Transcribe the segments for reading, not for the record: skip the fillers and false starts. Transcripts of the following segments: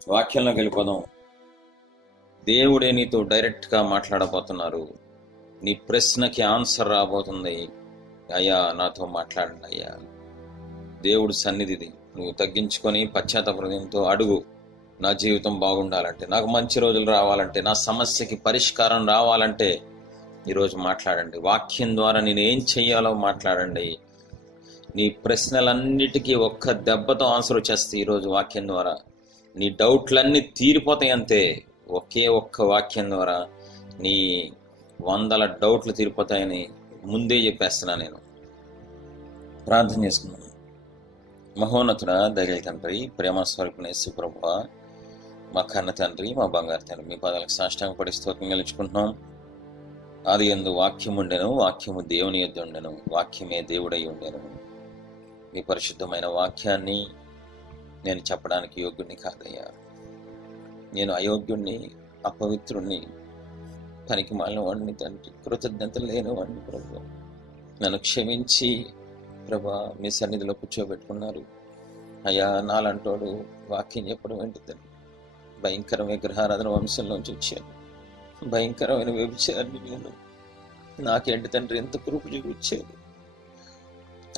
వాక్యంలోకి వెళ్ళిపోదాం. దేవుడే నీతో డైరెక్ట్గా మాట్లాడబోతున్నారు. నీ ప్రశ్నకి ఆన్సర్ రాబోతుంది. అయ్యా నాతో మాట్లాడండి అయ్యా. దేవుడు సన్నిధిది. నువ్వు తగ్గించుకొని పశ్చాత్తాప హృదయంతో అడుగు. నా జీవితం బాగుండాలంటే, నాకు మంచి రోజులు రావాలంటే, నా సమస్యకి పరిష్కారం రావాలంటే ఈరోజు మాట్లాడండి. వాక్యం ద్వారా నేను ఏం చెయ్యాలో మాట్లాడండి. నీ ప్రశ్నలన్నిటికీ ఒక్క దెబ్బతో ఆన్సర్ వచ్చేస్తాయి. ఈరోజు వాక్యం ద్వారా నీ డౌట్లన్నీ తీరిపోతాయి. అంతే, ఒకే ఒక్క వాక్యం ద్వారా నీ 100 డౌట్లు తీరిపోతాయని ముందే చెప్పేస్తున్నా. నేను ప్రార్థన చేసుకున్నాను. మహోన్నతుడా, దయగల తండ్రి, ప్రేమ స్వరూపుని యేసు ప్రభువా, మా కన్న తండ్రి, మా బంగారు తండ్రి, మీ పదాలకు సాష్టాంగపడి స్తోత్రం గెలుచుకుంటున్నాం. ఆది యందు వాక్యం ఉండెను, వాక్యము దేవుని యొద్ద ఉండెను, వాక్యమే దేవుడై ఉండెను. మీ పరిశుద్ధమైన వాక్యాన్ని నేను చెప్పడానికి యోగ్యుణ్ణి కాదయ్యా. నేను అయోగ్యుణ్ణి, అపవిత్రుణ్ణి, పనికి మాలిన వాడిని తండ్రి, కృతజ్ఞతలు లేని వాడిని ప్రభు. నన్ను క్షమించి ప్రభా మీ సన్నిధిలో కూర్చోబెట్టుకున్నారు అయ్యా. నాలంటోడు వాక్యం చెప్పడం ఏంటి తండ్రి? భయంకరమైన విగ్రహారాధన వంశంలోంచి వచ్చాను. భయంకరమైన వ్యభిచారిని నేను. నాకేంటి తండ్రి ఎంత కృప చూపించారు?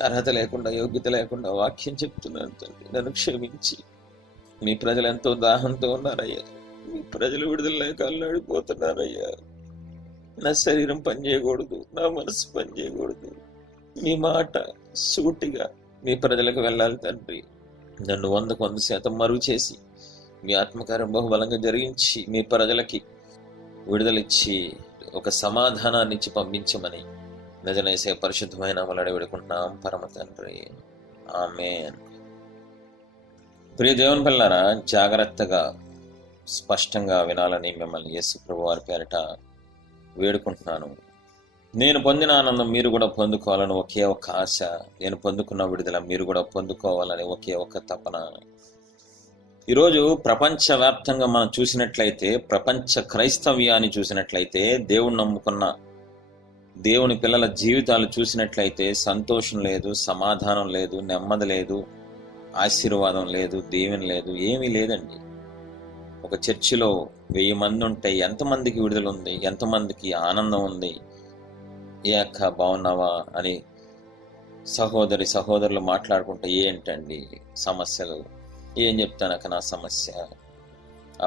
అర్హత లేకుండా, యోగ్యత లేకుండా వాక్యం చెప్తున్నాను తండ్రి, నన్ను క్షమించి. మీ ప్రజలు ఎంతో దాహంతో ఉన్నారయ్యా. మీ ప్రజలు విడుదల లేక అల్లాడిపోతున్నారయ్యా. నా శరీరం పనిచేయకూడదు, నా మనసు పనిచేయకూడదు. మీ మాట సూటిగా మీ ప్రజలకు వెళ్ళాలి తండ్రి. నన్ను 100% మరుగు చేసి మీ ఆత్మకార్యం బహుబలంగా జరిగించి మీ ప్రజలకి విడుదలిచ్చి ఒక సమాధానాన్ని ఇచ్చి పంపించమని నిజనేసే పరిశుద్ధమైన నామములో వేడుకుంటున్నాం పరమ తండ్రి, ఆమేన్. ప్రియ దేవుని పిల్లలారా, జాగ్రత్తగా స్పష్టంగా వినాలని మిమ్మల్ని యేసు ప్రభు వారి పేరిట వేడుకుంటున్నాను. నేను పొందిన ఆనందం మీరు కూడా పొందుకోవాలని ఒకే ఒక్క ఆశ, నేను పొందుకున్న విడుదల మీరు కూడా పొందుకోవాలని ఒకే ఒక్క తపన. ఈరోజు ప్రపంచవ్యాప్తంగా మనం చూసినట్లయితే, ప్రపంచ క్రైస్తవ్యాన్ని చూసినట్లయితే, దేవుని నమ్ముకున్న దేవుని పిల్లల జీవితాలు చూసినట్లయితే సంతోషం లేదు, సమాధానం లేదు, నెమ్మది లేదు, ఆశీర్వాదం లేదు, దీవెన లేదు, ఏమీ లేదండి. ఒక చర్చిలో 1000 మంది ఉంటే ఎంతమందికి విడుదల ఉంది? ఎంతమందికి ఆనందం ఉంది? ఏ అక్క బాగున్నావా అని సహోదరులు మాట్లాడుకుంటే ఏంటండి సమస్యలు? ఏం చెప్తానక్క నా సమస్య?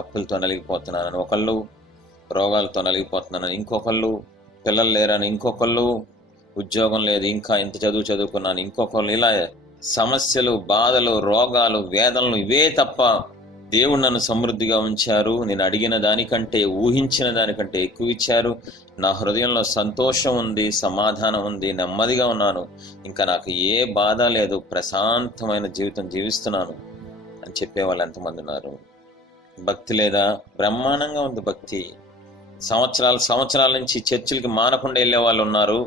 అప్పులతో నలిగిపోతున్నానని ఒకళ్ళు, రోగాలతో నలిగిపోతున్నానని ఇంకొకళ్ళు, పిల్లలు లేరని ఇంకొకళ్ళు, ఉద్యోగం లేదు ఇంకా ఇంత చదువుకున్నాను ఇంకొకళ్ళు. ఇలా సమస్యలు, బాధలు, రోగాలు, వేదనలు ఇవే తప్ప దేవుడు నన్ను సమృద్ధిగా ఉంచారు. నేను అడిగిన దానికంటే, ఊహించిన దానికంటే ఎక్కువ ఇచ్చారు. నా హృదయంలో సంతోషం ఉంది, సమాధానం ఉంది, నెమ్మదిగా ఉన్నాను. ఇంకా నాకు ఏ బాధ లేదు, ప్రశాంతమైన జీవితం జీవిస్తున్నాను అని చెప్పేవాళ్ళు ఎంతమంది ఉన్నారు? భక్తి లేదా? బ్రహ్మాండంగా ఉంది భక్తి. సంవత్సరాల నుంచి చర్చిలకి మానకుండా వెళ్ళే వాళ్ళు ఉన్నారు.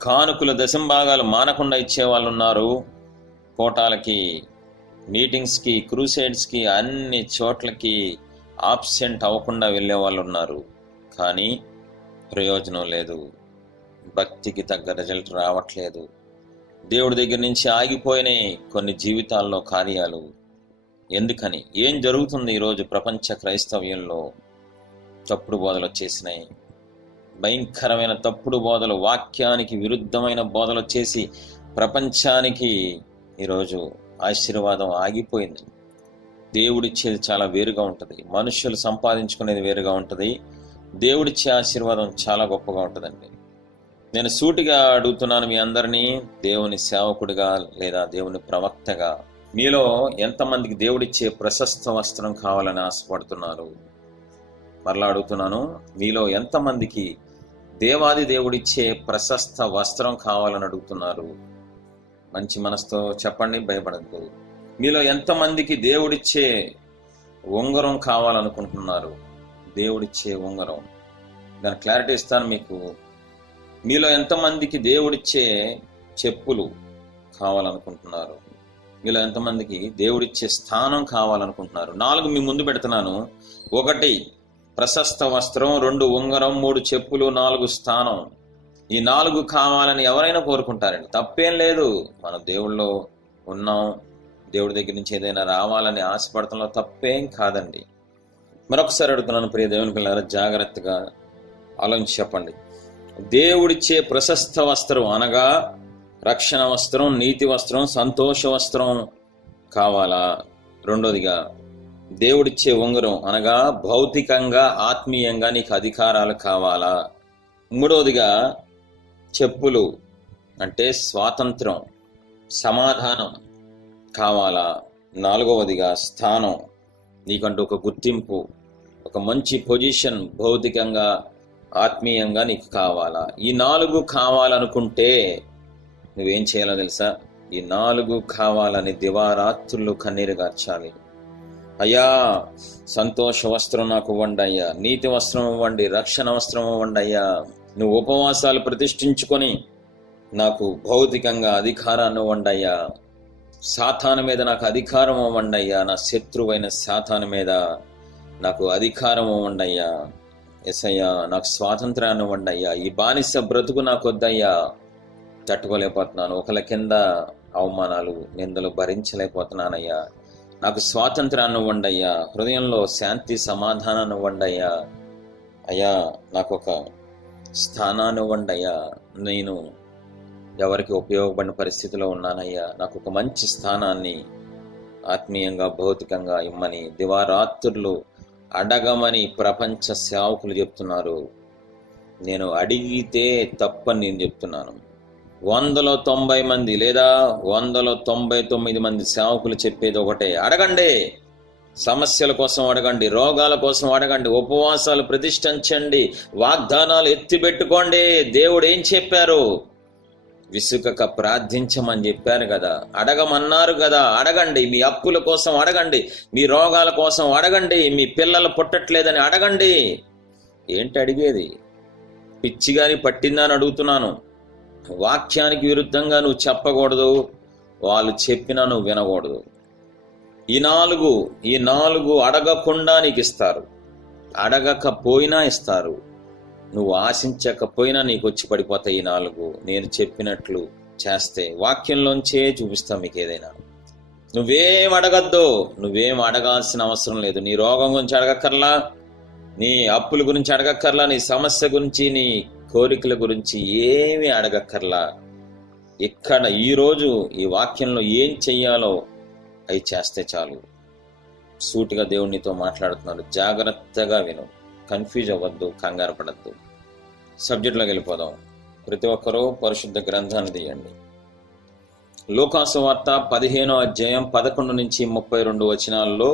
కానుకలు, దశంభాగాలు మానకుండా ఇచ్చే వాళ్ళు ఉన్నారు. కోటాలకి, మీటింగ్స్కి, క్రూసైడ్స్కి, అన్ని చోట్లకి ఆబ్సెంట్ అవ్వకుండా వెళ్ళే వాళ్ళు ఉన్నారు. కానీ ప్రయోజనం లేదు. భక్తికి తగ్గ రిజల్ట్ రావట్లేదు. దేవుడి దగ్గర నుంచి ఆగిపోయినాయి కొన్ని జీవితాల్లో కార్యాలు. ఎందుకని? ఏం జరుగుతుంది ఈరోజు ప్రపంచ క్రైస్తవ్యంలో? తప్పుడు బోధలు వచ్చేసినాయి. భయంకరమైన తప్పుడు బోధలు, వాక్యానికి విరుద్ధమైన బోధలు వచ్చేసి ప్రపంచానికి ఈరోజు ఆశీర్వాదం ఆగిపోయింది. దేవుడిచ్చేది చాలా వేరుగా ఉంటుంది, మనుషులు సంపాదించుకునేది వేరుగా ఉంటుంది. దేవుడిచ్చే ఆశీర్వాదం చాలా గొప్పగా ఉంటుందండి. నేను సూటిగా అడుగుతున్నాను మీ అందరినీ, దేవుని సేవకుడిగా లేదా దేవుని ప్రవక్తగా, మీలో ఎంతమందికి దేవుడిచ్చే ప్రశస్త వస్త్రం కావాలని ఆశపడుతున్నారు? మరలా అడుగుతున్నాను, మీలో ఎంతమందికి దేవాది దేవుడిచ్చే ప్రశస్త వస్త్రం కావాలని అడుగుతున్నారు? మంచి మనసుతో చెప్పండి, భయపడద్దు. మీలో ఎంతమందికి దేవుడిచ్చే ఉంగరం కావాలనుకుంటున్నారు? దేవుడిచ్చే ఉంగరం, దాని క్లారిటీ ఇస్తాను మీకు. మీలో ఎంతమందికి దేవుడిచ్చే చెప్పులు కావాలనుకుంటున్నారు? మీలో ఎంతమందికి దేవుడిచ్చే స్థానం కావాలనుకుంటున్నారు? 4 మీ ముందు పెడుతున్నాను. 1 ప్రశస్త వస్త్రం, 2 ఉంగరం, 3 చెప్పులు, 4 స్థానం. ఈ 4 కావాలని ఎవరైనా కోరుకుంటారండి, తప్పేం లేదు. మన దేవుళ్ళో ఉన్నాం, దేవుడి దగ్గర నుంచి ఏదైనా రావాలని ఆశపడటంలో తప్పేం కాదండి. మరొకసారి అడుగుతున్నాను ప్రియ దేవుని పిల్లలారా, జాగ్రత్తగా ఆలోచించి చెప్పండి. దేవుడిచ్చే ప్రశస్త వస్త్రం అనగా రక్షణ వస్త్రం, నీతి వస్త్రం, సంతోష వస్త్రం కావాలా? రెండోదిగా దేవుడిచ్చే ఉంగరం అనగా భౌతికంగా ఆత్మీయంగా నీకు అధికారాలు కావాలా? మూడవదిగా చెప్పులు అంటే స్వాతంత్రం, సమాధానం కావాలా? నాలుగవదిగా స్థానం, నీకంటూ ఒక గుర్తింపు, ఒక మంచి పొజిషన్ భౌతికంగా ఆత్మీయంగా నీకు కావాలా? ఈ 4 కావాలనుకుంటే నువ్వేం చేయాలో తెలుసా? ఈ 4 కావాలని దివారాత్రులు కన్నీరు గార్చాలి. అయ్యా, సంతోష వస్త్రం నాకు ఇవ్వండి అయ్యా, నీతి వస్త్రం ఇవ్వండి, రక్షణ వస్త్రం ఇవ్వండి అయ్యా. నువ్వు ఉపవాసాలు ప్రతిష్ఠించుకొని నాకు భౌతికంగా అధికారాన్ని ఇవ్వండి అయ్యా. సాతాను మీద నాకు అధికారం ఇవ్వండి అయ్యా. నా శత్రువైన సాతాను మీద నాకు అధికారం ఇవ్వండి అయ్యా. యేసయ్యా, నాకు స్వాతంత్రాన్ని ఇవ్వండి అయ్యా. ఈ బానిస బ్రతుకు నాకు వద్దయ్యా, తట్టుకోలేకపోతున్నాను. ఒకళ్ళ కింద అవమానాలు, నిందలు భరించలేకపోతున్నానయ్యా. నాకు స్వాతంత్రాన్ని ఇవ్వండి అయ్యా. హృదయంలో శాంతి సమాధానాన్ని ఇవ్వండి అయ్యా. అయ్యా, నాకు ఒక స్థానాన్ని ఇవ్వండి అయ్యా. నేను ఎవరికి ఉపయోగపడిన పరిస్థితిలో ఉన్నానయ్యా. నాకు ఒక మంచి స్థానాన్ని ఆత్మీయంగా భౌతికంగా ఇమ్మని దివారాత్రులు అడగమని ప్రపంచ సేవకులు చెప్తున్నారు. నేను అడిగితే తప్పని నేను చెప్తున్నాను. 190 మంది లేదా 199 మంది సేవకులు చెప్పేది ఒకటే, అడగండి. సమస్యల కోసం అడగండి, రోగాల కోసం అడగండి, ఉపవాసాలు ప్రతిష్ఠించండి, వాగ్దానాలు ఎత్తిపెట్టుకోండి. దేవుడు ఏం చెప్పారు? విసుకక ప్రార్థించమని చెప్పారు కదా, అడగమన్నారు కదా. అడగండి. మీ అప్పుల కోసం అడగండి, మీ రోగాల కోసం అడగండి, మీ పిల్లలు పుట్టట్లేదని అడగండి. ఏంటి అడిగేది? పిచ్చిగాని పట్టిందా అని అడుగుతున్నాను. వాక్యానికి విరుద్ధంగా నువ్వు చెప్పకూడదు, వాళ్ళు చెప్పినా నువ్వు వినకూడదు. ఈ నాలుగు అడగకుండా నీకు ఇస్తారు, అడగకపోయినా ఇస్తారు. నువ్వు ఆశించకపోయినా నీకు వచ్చి పడిపోతాయి. ఈ 4 నేను చెప్పినట్లు చేస్తే వాక్యంలోంచే చూపిస్తాం మీకు. ఏదైనా నువ్వేం అడగద్దు, నువ్వేం అడగాల్సిన అవసరం లేదు. నీ రోగం గురించి అడగక్కర్లా, నీ అప్పుల గురించి అడగక్కర్లా, నీ సమస్య గురించి, నీ కోరికల గురించి ఏమీ అడగక్కర్లా. ఇక్కడ ఈరోజు ఈ వాక్యంలో ఏం చెయ్యాలో అవి చేస్తే చాలు. సూటిగా దేవునితో మాట్లాడుతున్నాడు. జాగ్రత్తగా విను, కన్ఫ్యూజ్ అవ్వద్దు, కంగారు పడద్దు. సబ్జెక్టులోకి వెళ్ళిపోదాం. ప్రతి ఒక్కరూ పరిశుద్ధ గ్రంథాన్ని తీయండి. లూకాసు వార్త 15వ అధ్యాయం 11 నుంచి 32 వచనాల్లో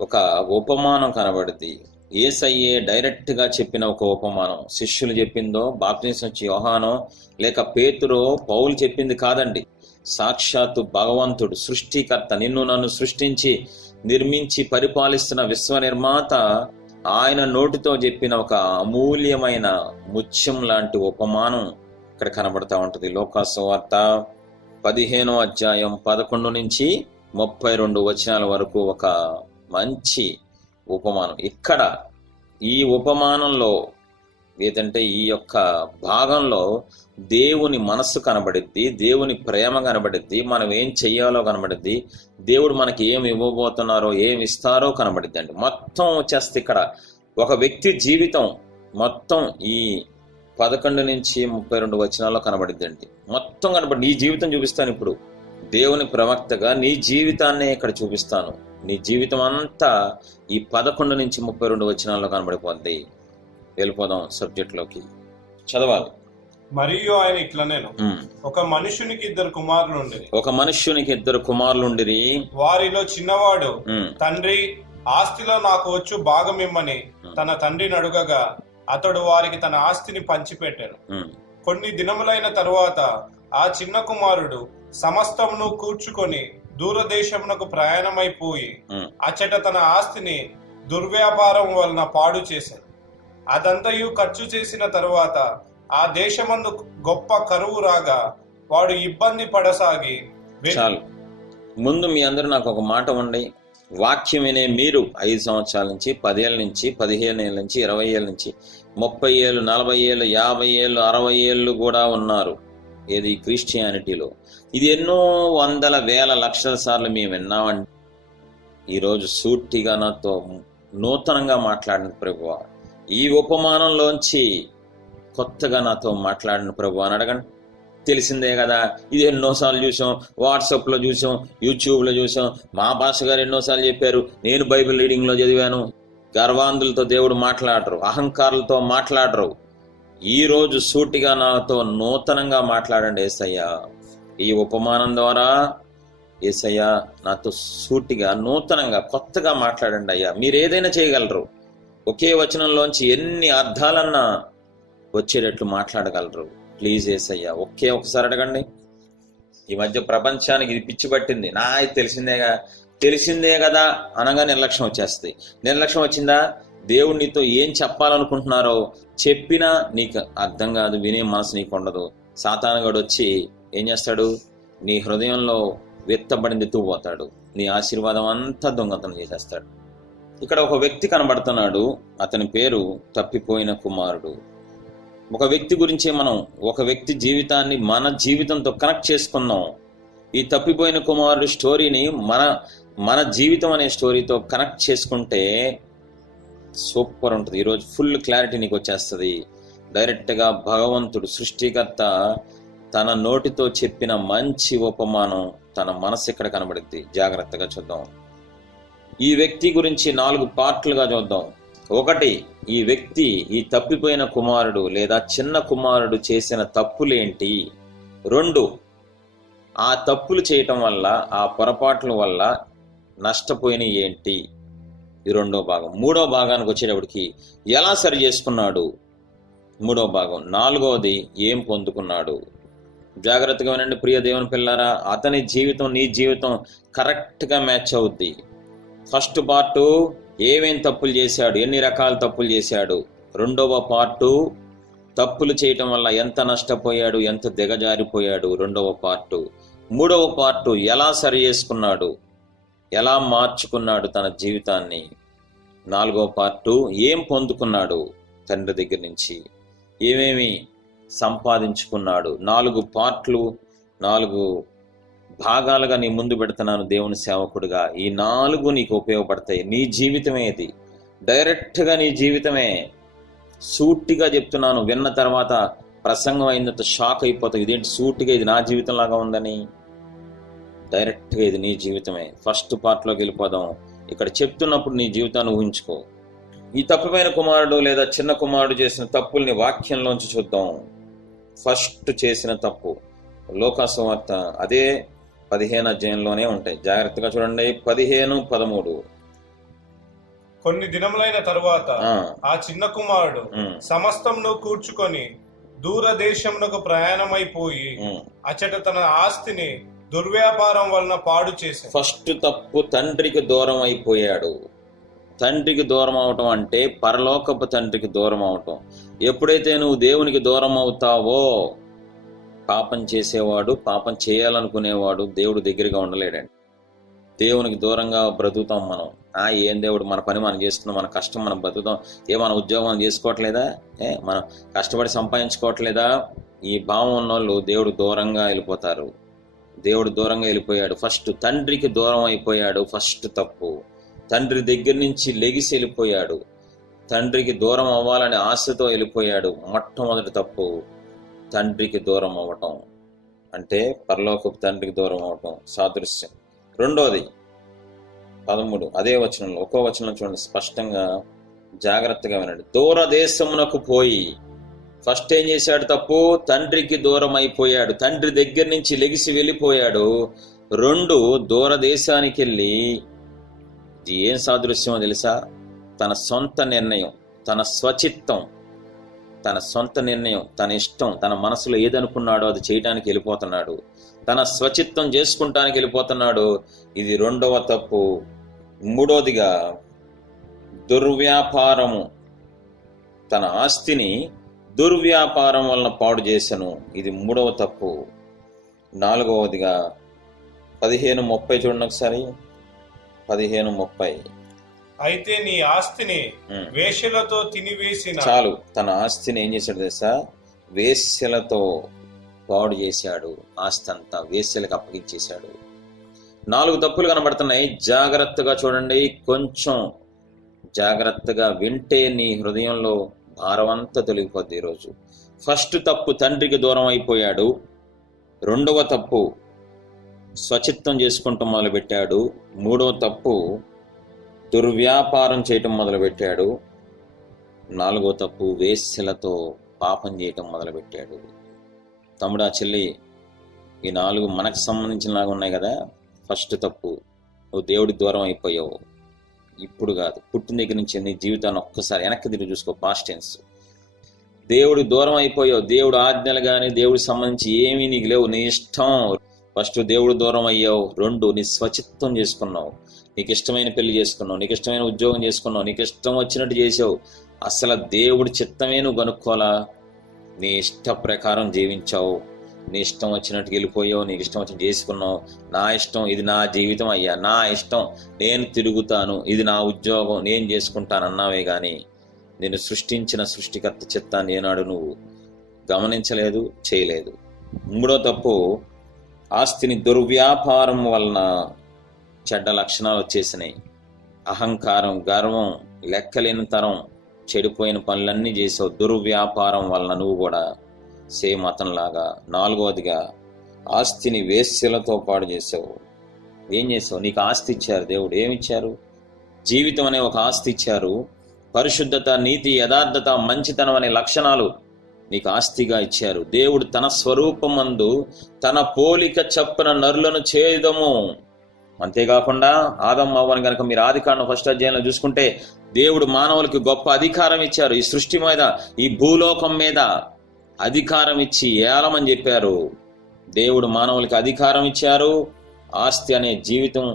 ఒక ఉపమానం కనబడుద్ది. యేసయ్యే డైరెక్ట్ గా చెప్పిన ఒక ఉపమానం. శిష్యులు చెప్పిందో, బాప్తిసం ఇచ్చే యోహానో, లేక పేతురో, పౌలు చెప్పింది కాదండి. సాక్షాత్తు భగవంతుడు, సృష్టికర్త, నిన్ను నన్ను సృష్టించి నిర్మించి పరిపాలిస్తున్న విశ్వ నిర్మాత ఆయన నోటితో చెప్పిన ఒక అమూల్యమైన ముత్యం లాంటి ఉపమానం ఇక్కడ కనబడతా ఉంటుంది. లూకాసు వార్త 15వ అధ్యాయం 11 నుంచి 32 వచనాల వరకు ఒక మంచి ఉపమానం. ఇక్కడ ఈ ఉపమానంలో ఏదంటే ఈ యొక్క భాగంలో దేవుని మనస్సు కనబడిద్ది, దేవుని ప్రేమ కనబడిద్ది, మనం ఏం చెయ్యాలో కనబడిద్ది, దేవుడు మనకి ఏమి ఇవ్వబోతున్నారో, ఏమి ఇస్తారో కనబడిద్ది అండి. మొత్తం వచ్చేస్తే ఇక్కడ ఒక వ్యక్తి జీవితం మొత్తం ఈ 11 నుంచి 32 వచనాల్లో కనబడిద్ది అండి. మొత్తం కనబడి నీ జీవితం చూపిస్తాను. ఇప్పుడు దేవుని ప్రవక్తగా నీ జీవితాన్నే ఇక్కడ చూపిస్తాను. నీ జీవితం అంతా ఈ 11 నుంచి 32 వచనాల్లో కనబడిపోద్ది. వెళ్ళిపోదాం సబ్జెక్ట్లోకి. చదవాలి. మరియు ఆయన ఇట్లా, నేను ఒక మనుషునికి 2 కుమారులు ఉండిరి. ఒక మనుష్యునికి 2 కుమారులు ఉండిరి. వారిలో చిన్నవాడు, తండ్రి, ఆస్తిలో నాకు వచ్చు భాగం ఇమ్మని తన తండ్రిని అడుగగా అతడు వారికి తన ఆస్తిని పంచిపెట్టాను. కొన్ని దినములైన తరువాత ఆ చిన్న కుమారుడు సమస్తమును కూర్చుకొని దూరదేశమునకు ప్రయాణమైపోయి అచ్చట తన ఆస్తిని దుర్వ్యాపారం వలన పాడు చేశాడు. అదంతయు ఖర్చు చేసిన తరువాత ఆ దేశమందు గొప్ప కరువు రాగా వాడు ఇబ్బంది పడసాగి. చాలు. ముందు మీ అందరూ నాకు ఒక మాట ఉండి, వాక్యం వినే మీరు 5 సంవత్సరాల నుంచి, 10 ఏళ్ళ నుంచి, 15 ఏళ్ళ నుంచి, 20 ఏళ్ళ నుంచి, 30 ఏళ్ళు, 40 ఏళ్ళు, 50 ఏళ్ళు, 60 ఏళ్ళు కూడా ఉన్నారు. ఏది క్రిస్టియానిటీలో. ఇది ఎన్నో వందల వేల లక్షల సార్లు మేము విన్నామండి. ఈరోజు సూటిగా నాతో నూతనంగా మాట్లాడిన ప్రభువా, ఈ ఉపమానంలోంచి కొత్తగా నాతో మాట్లాడిన ప్రభువా అని అడగండి. తెలిసిందే కదా, ఇది ఎన్నోసార్లు చూసాం, వాట్సాప్లో చూసాం, యూట్యూబ్లో చూసాం, మా భాష గారు ఎన్నోసార్లు చెప్పారు, నేను బైబిల్ రీడింగ్లో చదివాను. గర్వాంధులతో దేవుడు మాట్లాడరు, అహంకారులతో మాట్లాడరు. ఈరోజు సూటిగా నాతో నూతనంగా మాట్లాడండి యేసయ్యా. ఈ ఉపమానం ద్వారా యేసయ్యా నాతో సూటిగా నూతనంగా కొత్తగా మాట్లాడండి అయ్యా. మీరు ఏదైనా చేయగలరు. ఒకే వచనంలోంచి ఎన్ని అర్థాలన్నా వచ్చేటట్లు మాట్లాడగలరు. ప్లీజ్ యేసయ్యా, ఒకసారి అడగండి. ఈ మధ్య ప్రపంచానికి ఇది పిచ్చి పట్టింది. తెలిసిందే కదా అనగా నిర్లక్ష్యం వచ్చేస్తుంది. నిర్లక్ష్యం వచ్చిందా, దేవుడు నీతో ఏం చెప్పాలనుకుంటున్నారో చెప్పినా నీకు అర్థం కాదు, వినే మనసు నీకు ఉండదు. సాతానుగాడు వచ్చి ఏం చేస్తాడు, నీ హృదయంలో వెత్తబడింది ఎత్తుకుపోతాడు, నీ ఆశీర్వాదం అంతా దొంగతనం చేసేస్తాడు. ఇక్కడ ఒక వ్యక్తి కనబడుతున్నాడు, అతని పేరు తప్పిపోయిన కుమారుడు. ఒక వ్యక్తి గురించి ఒక వ్యక్తి జీవితాన్ని మన జీవితంతో కనెక్ట్ చేసుకున్నాం. ఈ తప్పిపోయిన కుమారుడు స్టోరీని మన జీవితం అనే స్టోరీతో కనెక్ట్ చేసుకుంటే సూపర్ ఉంటుంది. ఈరోజు ఫుల్ క్లారిటీ నీకు వచ్చేస్తుంది. డైరెక్ట్గా భగవంతుడు సృష్టికర్త తన నోటితో చెప్పిన మంచి ఉపమానం తన మనసు ఇక్కడ కనబడుద్ది. జాగ్రత్తగా చూద్దాం. ఈ వ్యక్తి గురించి 4 పార్ట్లుగా చూద్దాం. 1, ఈ వ్యక్తి, ఈ తప్పిపోయిన కుమారుడు లేదా చిన్న కుమారుడు చేసిన తప్పులేంటి. 2, ఆ తప్పులు చేయటం వల్ల, ఆ పొరపాట్ల వల్ల నష్టపోయిన ఏంటి. ఇది 2వ భాగం. 3వ భాగానికి వచ్చేటప్పటికి ఎలా సరి చేసుకున్నాడు, 3వ భాగం. 4వది ఏం పొందుకున్నాడు. జాగ్రత్తగా వినండి ప్రియ దేవుని పిల్లారా. అతని జీవితం నీ జీవితం కరెక్ట్గా మ్యాచ్ అవుద్ది. ఫస్ట్ పార్టు ఏమేం తప్పులు చేశాడు, ఎన్ని రకాల తప్పులు చేశాడు. 2వ పార్టు తప్పులు చేయటం వల్ల ఎంత నష్టపోయాడు, ఎంత దిగజారిపోయాడు. 2వ పార్టు. 3వ పార్టు ఎలా సరి చేసుకున్నాడు, ఎలా మార్చుకున్నాడు తన జీవితాన్ని. 4వ పార్టు ఏం పొందుకున్నాడు తండ్రి దగ్గర నుంచి, ఏమేమి సంపాదించుకున్నాడు. 4 పార్ట్లు, 4 భాగాలుగా నీ ముందు పెడుతున్నాను దేవుని సేవకుడిగా. ఈ 4 నీకు ఉపయోగపడతాయి. నీ జీవితమే ఇది, డైరెక్ట్గా నీ జీవితమే. సూటిగా చెప్తున్నాను. విన్న తర్వాత ప్రసంగం అయినంత షాక్ అయిపోతావు. ఇదేంటి సూటిగా, ఇది నా జీవితం లాగా ఉందని. డైరెక్ట్గా ఇది నీ జీవితమే. ఫస్ట్ పార్ట్లోకి వెళ్ళిపోదాం. ఇక్కడ చెప్తున్నప్పుడు నీ జీవితాన్ని ఊహించుకో. ఈ తప్పిపోయిన కుమారుడు లేదా చిన్న కుమారుడు చేసిన తప్పుల్ని వాక్యంలోంచి చూద్దాం. ఫస్ట్ చేసిన తప్పు లోకాసు వార్త అదే 15వ అధ్యాయంలోనే ఉంటాయి. జాగ్రత్తగా చూడండి. 15, 13. కొన్ని దినములైన తరువాత ఆ చిన్న కుమారుడు సమస్తమును కూర్చుకొని దూరదేశమునకు ప్రయాణమైపోయి అచ్చట తన ఆస్తిని దుర్వ్యాపారం వలన పాడు చేశాడు. ఫస్ట్ తప్పు తండ్రికి దూరం అయిపోయాడు. తండ్రికి దూరం అవటం అంటే పరలోకపు తండ్రికి దూరం అవటం. ఎప్పుడైతే నువ్వు దేవునికి దూరం అవుతావో, పాపం చేసేవాడు, పాపం చేయాలనుకునేవాడు దేవుడు దగ్గరగా ఉండలేడండి. దేవునికి దూరంగా బ్రతుకుతాం మనం. ఏం దేవుడు, మన పని మనం చేసుకున్నాం, మన కష్టం మనం బ్రతుకుతాం. మన ఉద్యోగం మనం చేసుకోవట్లేదా, మనం కష్టపడి సంపాదించుకోవట్లేదా. ఈ భావం ఉన్నోళ్ళు దేవుడు దూరంగా వెళ్ళిపోతారు. దేవుడు దూరంగా వెళ్ళిపోయాడు. ఫస్ట్ తండ్రికి దూరం అయిపోయాడు. ఫస్ట్ తప్పు. తండ్రి దగ్గర నుంచి లెగిసి వెళ్ళిపోయాడు. తండ్రికి దూరం అవ్వాలని ఆశతో వెళ్ళిపోయాడు. మొట్టమొదటి తప్పు తండ్రికి దూరం అవ్వటం అంటే పరలోకపు తండ్రికి దూరం అవటం సాదృశ్యం. 2వది 13 అదే వచనంలో, 1వ వచనంలో చూడండి స్పష్టంగా, జాగ్రత్తగా వినండి. దూరదేశమునకు పోయి. ఫస్ట్ ఏం చేశాడు తప్పు, తండ్రికి దూరం అయిపోయాడు. తండ్రి దగ్గర నుంచి లెగిసి వెళ్ళిపోయాడు. 2 దూరదేశానికి వెళ్ళి, ఏం సాదృశ్యమో తెలుసా, తన సొంత నిర్ణయం, తన స్వచిత్తం, తన సొంత నిర్ణయం, తన ఇష్టం, తన మనసులో ఏదనుకున్నాడో అది చేయటానికి వెళ్ళిపోతున్నాడు. తన స్వచిత్తం చేసుకుంటానికి వెళ్ళిపోతున్నాడు. ఇది 2వ తప్పు. 3వదిగా దుర్వ్యాపారము, తన ఆస్తిని దుర్వ్యాపారం వలన పాడు చేశాను. ఇది 3వ తప్పు. 4వదిగా 15:30 చూడండి ఒకసారి. 15:30. అయితే నీ ఆస్తిని వేశ్యలతో తినివేసిన. చాలు. తన ఆస్తిని ఏం చేశాడు తెలుసా, వేశ్యలతో పాడు చేశాడు, ఆస్తి అంతా వేశ్యలకు అప్పగించేశాడు. 4 తప్పులు కనబడుతున్నాయి. జాగ్రత్తగా చూడండి, కొంచెం జాగ్రత్తగా వింటే నీ హృదయంలో భారం అంతా తొలగిపోద్ది. ఈరోజు ఫస్ట్ తప్పు, తండ్రికి దూరం అయిపోయాడు. 2వ తప్పు, స్వచిత్తం చేసుకుంటూ మొదలుపెట్టాడు. 3వ తప్పు, దుర్వ్యాపారం చేయటం మొదలుపెట్టాడు. 4వ తప్పు, వేశ్యలతో పాపం చేయటం మొదలుపెట్టాడు. తమ్ముడా, చెల్లి, ఈ 4 మనకు సంబంధించినలాగా ఉన్నాయి కదా. ఫస్ట్ తప్పు, నువ్వు దేవుడికి దూరం అయిపోయావు. ఇప్పుడు కాదు, పుట్టిన దగ్గర నుంచి నీ జీవితాన్ని ఒక్కసారి వెనక్కి తిరిగి చూసుకో. Past tense. దేవుడికి దూరం అయిపోయావు. దేవుడు ఆజ్ఞలు కానీ దేవుడికి సంబంధించి ఏమీ నీకు లేవు, నీ ఇష్టం. ఫస్ట్ దేవుడు దూరం అయ్యావు. 2, నీ స్వచిత్తం చేసుకున్నావు. నీకు ఇష్టమైన పెళ్లి చేసుకున్నావు, నీకు ఇష్టమైన ఉద్యోగం చేసుకున్నావు, నీకు ఇష్టం వచ్చినట్టు చేసావు. అసలు దేవుడి చిత్తమే నువ్వు కనుక్కోలా. నీ ఇష్ట ప్రకారం జీవించావు, నీ ఇష్టం వచ్చినట్టు వెళ్ళిపోయావు, నీకు ఇష్టం వచ్చినట్టు చేసుకున్నావు. నా ఇష్టం, ఇది నా జీవితం అయ్యా, నా ఇష్టం, నేను తిరుగుతాను, ఇది నా ఉద్యోగం, నేను చేసుకుంటాను అన్నావే కానీ నేను సృష్టించిన సృష్టికర్త చిత్తాన్ని ఏనాడు నువ్వు గమనించలేదు, చేయలేదు. 3వ తప్పు, ఆస్తిని దుర్వ్యాపారం వలన చెడ్డ లక్షణాలు వచ్చేసినాయి. అహంకారం, గర్వం, లెక్కలేని తరం, చెడిపోయిన పనులన్నీ చేసావు. దుర్వ్యాపారం వలన నువ్వు కూడా సేమ్ అతనిలాగా. 4వదిగా, ఆస్తిని వేశ్యలతో పాడు చేసావు. ఏం చేసావు? నీకు ఆస్తి ఇచ్చారు దేవుడు. ఏమిచ్చారు? జీవితం అనే ఒక ఆస్తి ఇచ్చారు. పరిశుద్ధత, నీతి, యథార్థత, మంచితనం అనే లక్షణాలు నీకు ఆస్తిగా ఇచ్చారు. దేవుడు తన స్వరూపమందు తన పోలిక చప్పున నరులను చేయుదము. అంతేకాకుండా ఆదమ్ అవ్వని కనుక మీరు ఆదికాండం 1వ అధ్యాయంలో చూసుకుంటే దేవుడు మానవులకి గొప్ప అధికారం ఇచ్చారు. ఈ సృష్టి మీద, ఈ భూలోకం మీద అధికారం ఇచ్చి ఏలమని చెప్పారు. దేవుడు మానవులకి అధికారం ఇచ్చారు. ఆస్తి అనే జీవితం,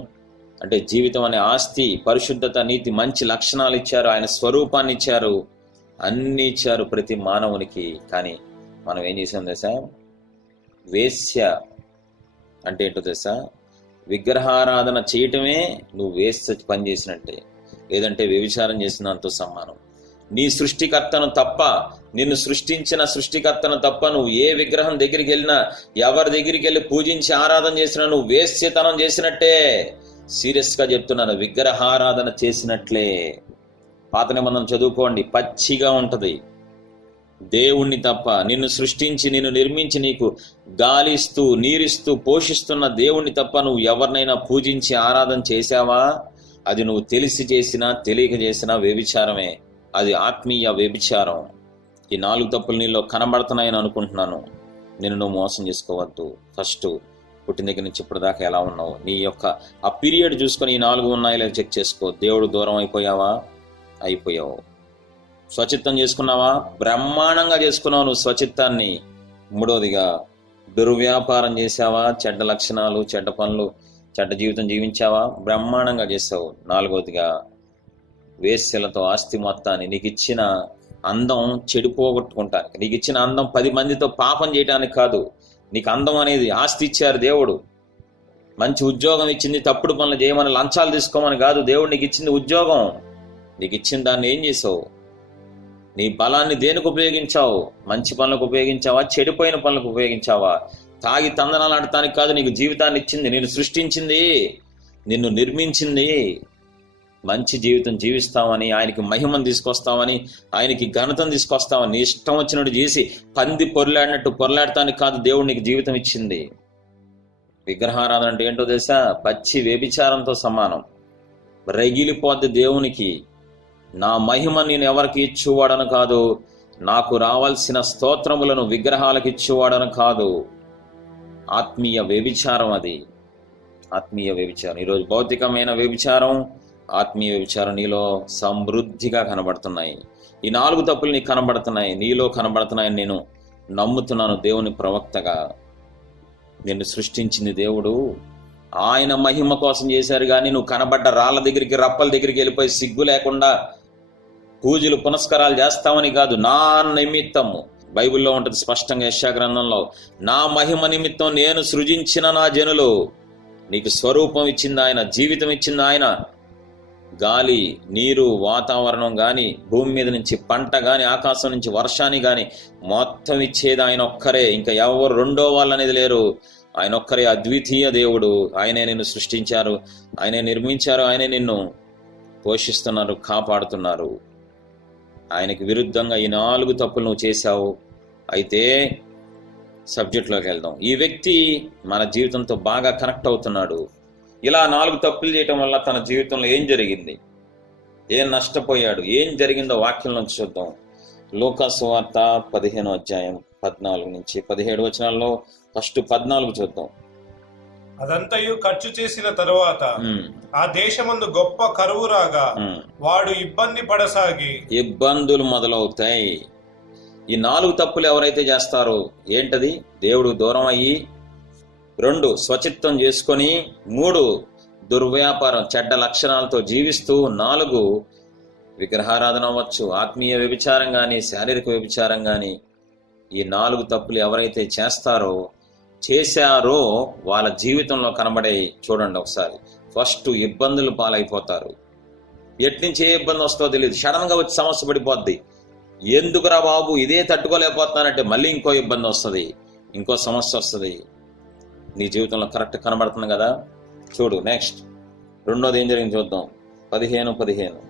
అంటే జీవితం అనే ఆస్తి, పరిశుద్ధత, నీతి, మంచి లక్షణాలు ఇచ్చారు. ఆయన స్వరూపాన్ని ఇచ్చారు. అన్ని ఇచ్చారు ప్రతి మానవునికి. కానీ మనం ఏం చేసాం తెలుసా? వేశ్య అంటే ఏంటో తెలుసా? విగ్రహారాధన చేయటమే నువ్వు వేశ్య పని చేసినట్టే, లేదంటే వ్యభిచారం చేసినంతో సమానం. నీ సృష్టికర్తను తప్ప, నిన్ను సృష్టించిన సృష్టికర్తను తప్ప నువ్వు ఏ విగ్రహం దగ్గరికి వెళ్ళినా, ఎవరి దగ్గరికి వెళ్ళి పూజించి ఆరాధన చేసినా నువ్వు వేశ్యతనం చేసినట్టే. సీరియస్గా చెప్తున్నాను, విగ్రహారాధన చేసినట్లే. పాత నిబంధన చదువుకోండి, పచ్చిగా ఉంటది. దేవుణ్ణి తప్ప, నిన్ను సృష్టించి నిన్ను నిర్మించి నీకు గాలిస్తూ నీరిస్తూ పోషిస్తున్న దేవుణ్ణి తప్ప నువ్వు ఎవరినైనా పూజించి ఆరాధన చేశావా? అది నువ్వు తెలిసి చేసినా తెలియక చేసినా వ్యభిచారమే. అది ఆత్మీయ వ్యభిచారం. ఈ 4 తప్పులు నీలో కనబడుతున్నాయని అనుకుంటున్నాను. నేను నువ్వు మోసం చేసుకోవద్దు. ఫస్ట్, పుట్టిన దగ్గర నుంచి ఇప్పటిదాకా ఎలా ఉన్నావు, నీ యొక్క ఆ పీరియడ్ చూసుకొని ఈ 4 ఉన్నాయో లేదో చెక్ చేసుకో. దేవుడు దూరం అయిపోయావా? అయిపోయావు. స్వచిత్తం చేసుకున్నావా? బ్రహ్మాండంగా చేసుకున్నావు నువ్వు స్వచిత్తాన్ని. 3వదిగా, దుర్వ్యాపారం చేసావా? చెడ్డ లక్షణాలు, చెడ్డ పనులు, చెడ్డ జీవితం జీవించావా? బ్రహ్మాండంగా చేసావు. 4వదిగా, వేశ్యలతో ఆస్తి మొత్తాన్ని, నీకు ఇచ్చిన అందం చెడిపోగొట్టుకుంటానికి, నీకు ఇచ్చిన అందం 10 మందితో పాపం చేయడానికి కాదు. నీకు అందం అనేది ఆస్తి ఇచ్చారు దేవుడు. మంచి ఉద్యోగం ఇచ్చింది, తప్పుడు పనులు చేయమని, లంచాలు తీసుకోమని కాదు. దేవుడు నీకు ఇచ్చింది ఉద్యోగం. నీకు ఇచ్చిన దాన్ని ఏం చేసావు? నీ బలాన్ని దేనికి ఉపయోగించావు? మంచి పనులకు ఉపయోగించావా? చెడిపోయిన పనులకు ఉపయోగించావా? తాగి తందనాలు ఆడటానికి కాదు నీకు జీవితాన్ని ఇచ్చింది. నిన్ను సృష్టించింది, నిన్ను నిర్మించింది మంచి జీవితం జీవిస్తామని, ఆయనకి మహిమను తీసుకొస్తామని, ఆయనకి ఘనతను తీసుకొస్తామని, నీ ఇష్టం వచ్చినట్టు చేసి పంది పొరలాడినట్టు పొరలాడటానికి కాదు దేవుడు నీకు జీవితం ఇచ్చింది. విగ్రహారాధన అంటే ఏంటో తెలుసా? పచ్చి వ్యభిచారంతో సమానం. రగిలిపోద్ది దేవునికి. నా మహిమ నేను ఎవరికి ఇచ్చువాడను కాదు, నాకు రావాల్సిన స్తోత్రములను విగ్రహాలకు ఇచ్చువాడను కాదు. ఆత్మీయ వ్యభిచారం అది, ఆత్మీయ వ్యభిచారం. ఈరోజు భౌతికమైన వ్యభిచారం, ఆత్మీయ వ్యభిచారం నీలో సమృద్ధిగా కనబడుతున్నాయి. ఈ 4 తప్పులు నీకు కనబడుతున్నాయి, నీలో కనబడుతున్నాయని నేను నమ్ముతున్నాను. దేవుని ప్రవక్తగా నిన్ను సృష్టించింది దేవుడు. ఆయన మహిమ కోసం చేశారు. కానీ నువ్వు కనబడ్డ రాళ్ళ దగ్గరికి, రప్పల దగ్గరికి వెళ్ళిపోయి సిగ్గు లేకుండా పూజలు పునస్కారాలు చేస్తామని కాదు. నా నిమిత్తము, బైబిల్లో ఉంటుంది స్పష్టంగా, యెషయా గ్రంథంలో, నా మహిమ నిమిత్తం నేను సృజించిన నా జనులు. నీకు స్వరూపం ఇచ్చింది ఆయన, జీవితం ఇచ్చింది ఆయన. గాలి, నీరు, వాతావరణం కానీ, భూమి మీద నుంచి పంట కానీ, ఆకాశం నుంచి వర్షాన్ని కానీ మొత్తం ఇచ్చేది ఆయన ఒక్కరే. ఇంకా ఎవరు రెండో వాళ్ళు అనేది లేరు. ఆయన ఒక్కరే అద్వితీయ దేవుడు. ఆయనే నిన్ను సృష్టించారు, ఆయనే నిర్మించారు, ఆయనే నిన్ను పోషిస్తున్నారు, కాపాడుతున్నారు. ఆయనకి విరుద్ధంగా ఈ 4 తప్పులు నువ్వు చేశావు. అయితే సబ్జెక్ట్లోకి వెళ్దాం. ఈ వ్యక్తి మన జీవితంతో బాగా కనెక్ట్ అవుతున్నాడు. ఇలా 4 తప్పులు చేయటం వల్ల తన జీవితంలో ఏం జరిగింది, ఏం నష్టపోయాడు, ఏం జరిగిందో వాక్యం నుంచి చూద్దాం. లూకా సువార్త 15వ అధ్యాయం 14 నుంచి 17 వచనాల్లో ఫస్ట్ 14 చూద్దాం. అదంతయు ఖర్చు చేసిన తరువాత ఆ దేశమందు గొప్ప కరువు రాగా వాడు ఇబ్బంది పడసాగి. ఇబ్బందులు మొదలవుతాయి. ఈ 4 తప్పులు ఎవరైతే చేస్తారో ఏంటది? దేవుడు దూరం అయ్యి, 2 స్వచిత్తం చేసుకొని, 3 దుర్వ్యాపారం చెడ్డ లక్షణాలతో జీవిస్తూ, 4 విగ్రహారాధన అవ్వచ్చు, ఆత్మీయ వ్యభిచారం కానీ, శారీరక వ్యభిచారం కానీ. ఈ 4 తప్పులు ఎవరైతే చేశారో వాళ్ళ జీవితంలో కనబడే చూడండి ఒకసారి. ఫస్ట్ ఇబ్బందులు పాలైపోతారు. ఎట్నుంచి ఏ ఇబ్బంది వస్తుందో తెలియదు, సడన్ గా వచ్చి సమస్య పడిపోద్ది. ఎందుకురా బాబు ఇదే తట్టుకోలేకపోతున్నానంటే మళ్ళీ ఇంకో ఇబ్బంది వస్తుంది, ఇంకో సమస్య వస్తుంది. నీ జీవితంలో కరెక్ట్ కనబడుతుంది కదా. చూడు నెక్స్ట్ రెండోది ఏం జరిగింది చూద్దాం. 15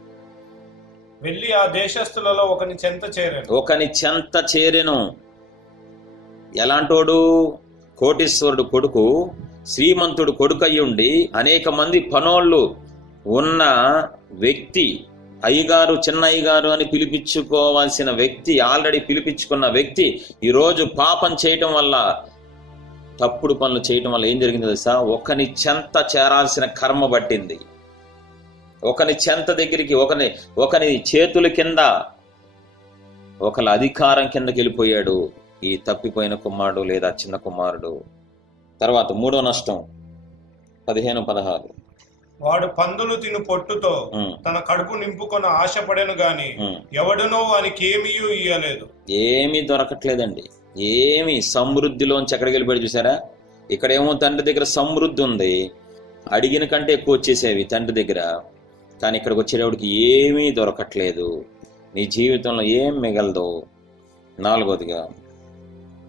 వెళ్ళి ఆ దేశస్థులలో ఒకని చెంత చేరెను. ఎలాంటోడు? కోటీశ్వరుడు కొడుకు, శ్రీమంతుడు కొడుకు అయ్యుండి అనేక మంది పనోళ్ళు ఉన్న వ్యక్తి, అయ్యగారు, చిన్న అయ్యగారు అని పిలిపించుకోవాల్సిన వ్యక్తి, ఆల్రెడీ పిలిపించుకున్న వ్యక్తి ఈరోజు పాపం చేయటం వల్ల, తప్పుడు పనులు చేయటం వల్ల ఏం జరిగిందో తెలుసా? ఒకని చెంత చేరాల్సిన కర్మ పట్టింది. ఒకని చెంత దగ్గరికి, ఒకని చేతుల కింద, ఒకళ్ళ అధికారం కిందకి వెళ్ళిపోయాడు ఈ తప్పిపోయిన కుమారుడు లేదా చిన్న కుమారుడు. తర్వాత 3వ నష్టం 15-16. వాడు పందులు తిను పొట్టుతో తన కడుపు నింపుకొని ఆశపడెను గాని ఎవడనో వానికి ఏమీ ఇయ్యలేదు. ఏమీ దొరకట్లేదండి. ఏమి సమృద్ధిలోంచి ఎక్కడికి వెళ్ళిపోయాడు చూసారా? ఇక్కడేమో తండ్రి దగ్గర సమృద్ధి ఉంది, అడిగిన కంటే ఎక్కువ వచ్చేసేవి తండ్రి దగ్గర. కానీ ఇక్కడికి వచ్చేటప్పటికి ఏమీ దొరకట్లేదు. నీ జీవితంలో ఏం మిగలదు. 4వదిగా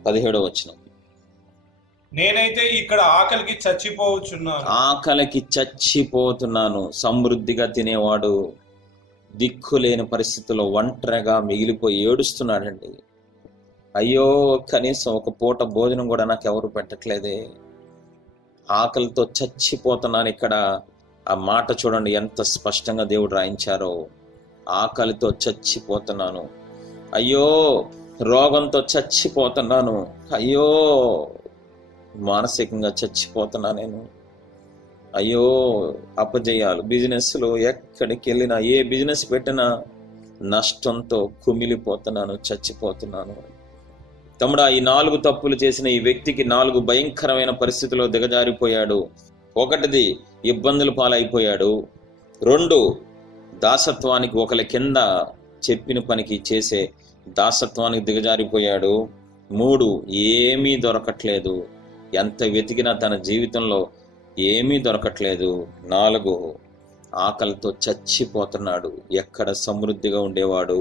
17వ వచనం. నేనైతే ఇక్కడ ఆకలికి చచ్చిపోతున్నాను. సమృద్ధిగా తినేవాడు దిక్కులేని పరిస్థితుల్లో ఒంటరిగా మిగిలిపోయి ఏడుస్తున్నాడండి. అయ్యో కనీసం ఒక పూట భోజనం కూడా నాకు ఎవరు పెట్టట్లేదే, ఆకలితో చచ్చిపోతున్నాను. ఇక్కడ ఆ మాట చూడండి ఎంత స్పష్టంగా దేవుడు రాయించారో. ఆకలితో చచ్చిపోతున్నాను, అయ్యో రోగంతో చచ్చిపోతున్నాను, అయ్యో మానసికంగా చచ్చిపోతున్నా నేను, అయ్యో అపజయాలు, బిజినెస్లో ఎక్కడికి వెళ్ళినా, ఏ బిజినెస్ పెట్టినా నష్టంతో కుమిలిపోతున్నాను, చచ్చిపోతున్నాను. తమ్ముడా, ఈ 4 తప్పులు చేసిన ఈ వ్యక్తికి 4 భయంకరమైన పరిస్థితుల్లో దిగజారిపోయాడు. 1 ఇబ్బందుల పాలైపోయాడు. 2 దాసత్వానికి, ఒకరి కింద చెప్పిన పనికి చేసే దాసత్వానికి దిగజారిపోయాడు. 3 ఏమీ దొరకట్లేదు, ఎంత వెతికినా తన జీవితంలో ఏమీ దొరకట్లేదు. 4 ఆకలితో చచ్చిపోతున్నాడు. ఎక్కడ సమృద్ధిగా ఉండేవాడు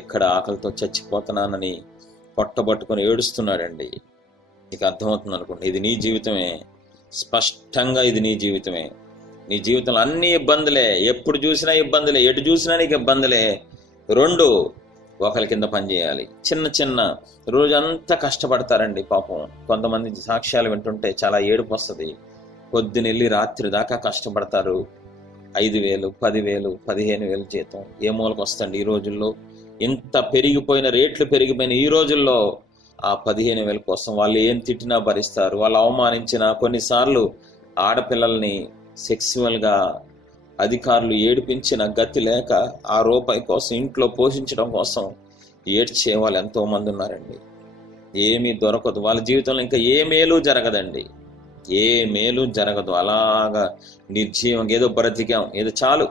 ఎక్కడ ఆకలితో చచ్చిపోతున్నానని పొట్టబట్టుకొని ఏడుస్తున్నాడండి. నీకు అర్థమవుతుంది అనుకోండి, ఇది నీ జీవితమే, స్పష్టంగా ఇది నీ జీవితమే. నీ జీవితంలో అన్ని ఇబ్బందులే, ఎప్పుడు చూసినా ఇబ్బందులే, ఎటు చూసినా నీకు ఇబ్బందులే. 2 ఒకరి కింద పనిచేయాలి. చిన్న రోజంతా కష్టపడతారండి పాపం. కొంతమంది సాక్ష్యాలు వింటుంటే చాలా ఏడుపు వస్తుంది. పొద్దునెళ్ళి రాత్రి దాకా కష్టపడతారు. 5,000, 10,000, 15,000 జీతం ఏ మూలకు వస్తుంది ఈ రోజుల్లో? ఇంత పెరిగిపోయిన రేట్లు పెరిగిపోయిన ఈ రోజుల్లో ఆ 15,000 కోసం వాళ్ళు ఏం తిట్టినా భరిస్తారు. వాళ్ళు అవమానించిన, కొన్నిసార్లు ఆడపిల్లల్ని సెక్సువల్గా అధికారులు ఏడిపించిన గతి లేక ఆ రూపాయి కోసం, ఇంట్లో పోషించడం కోసం ఏడ్చే వాళ్ళు ఎంతో మంది ఉన్నారండి. ఏమీ దొరకదు వాళ్ళ జీవితంలో, ఇంకా ఏ మేలు జరగదండి, ఏ మేలు జరగదు. అలాగా నిర్జీవం, ఏదో బ్రతికాం, ఏదో చాలు,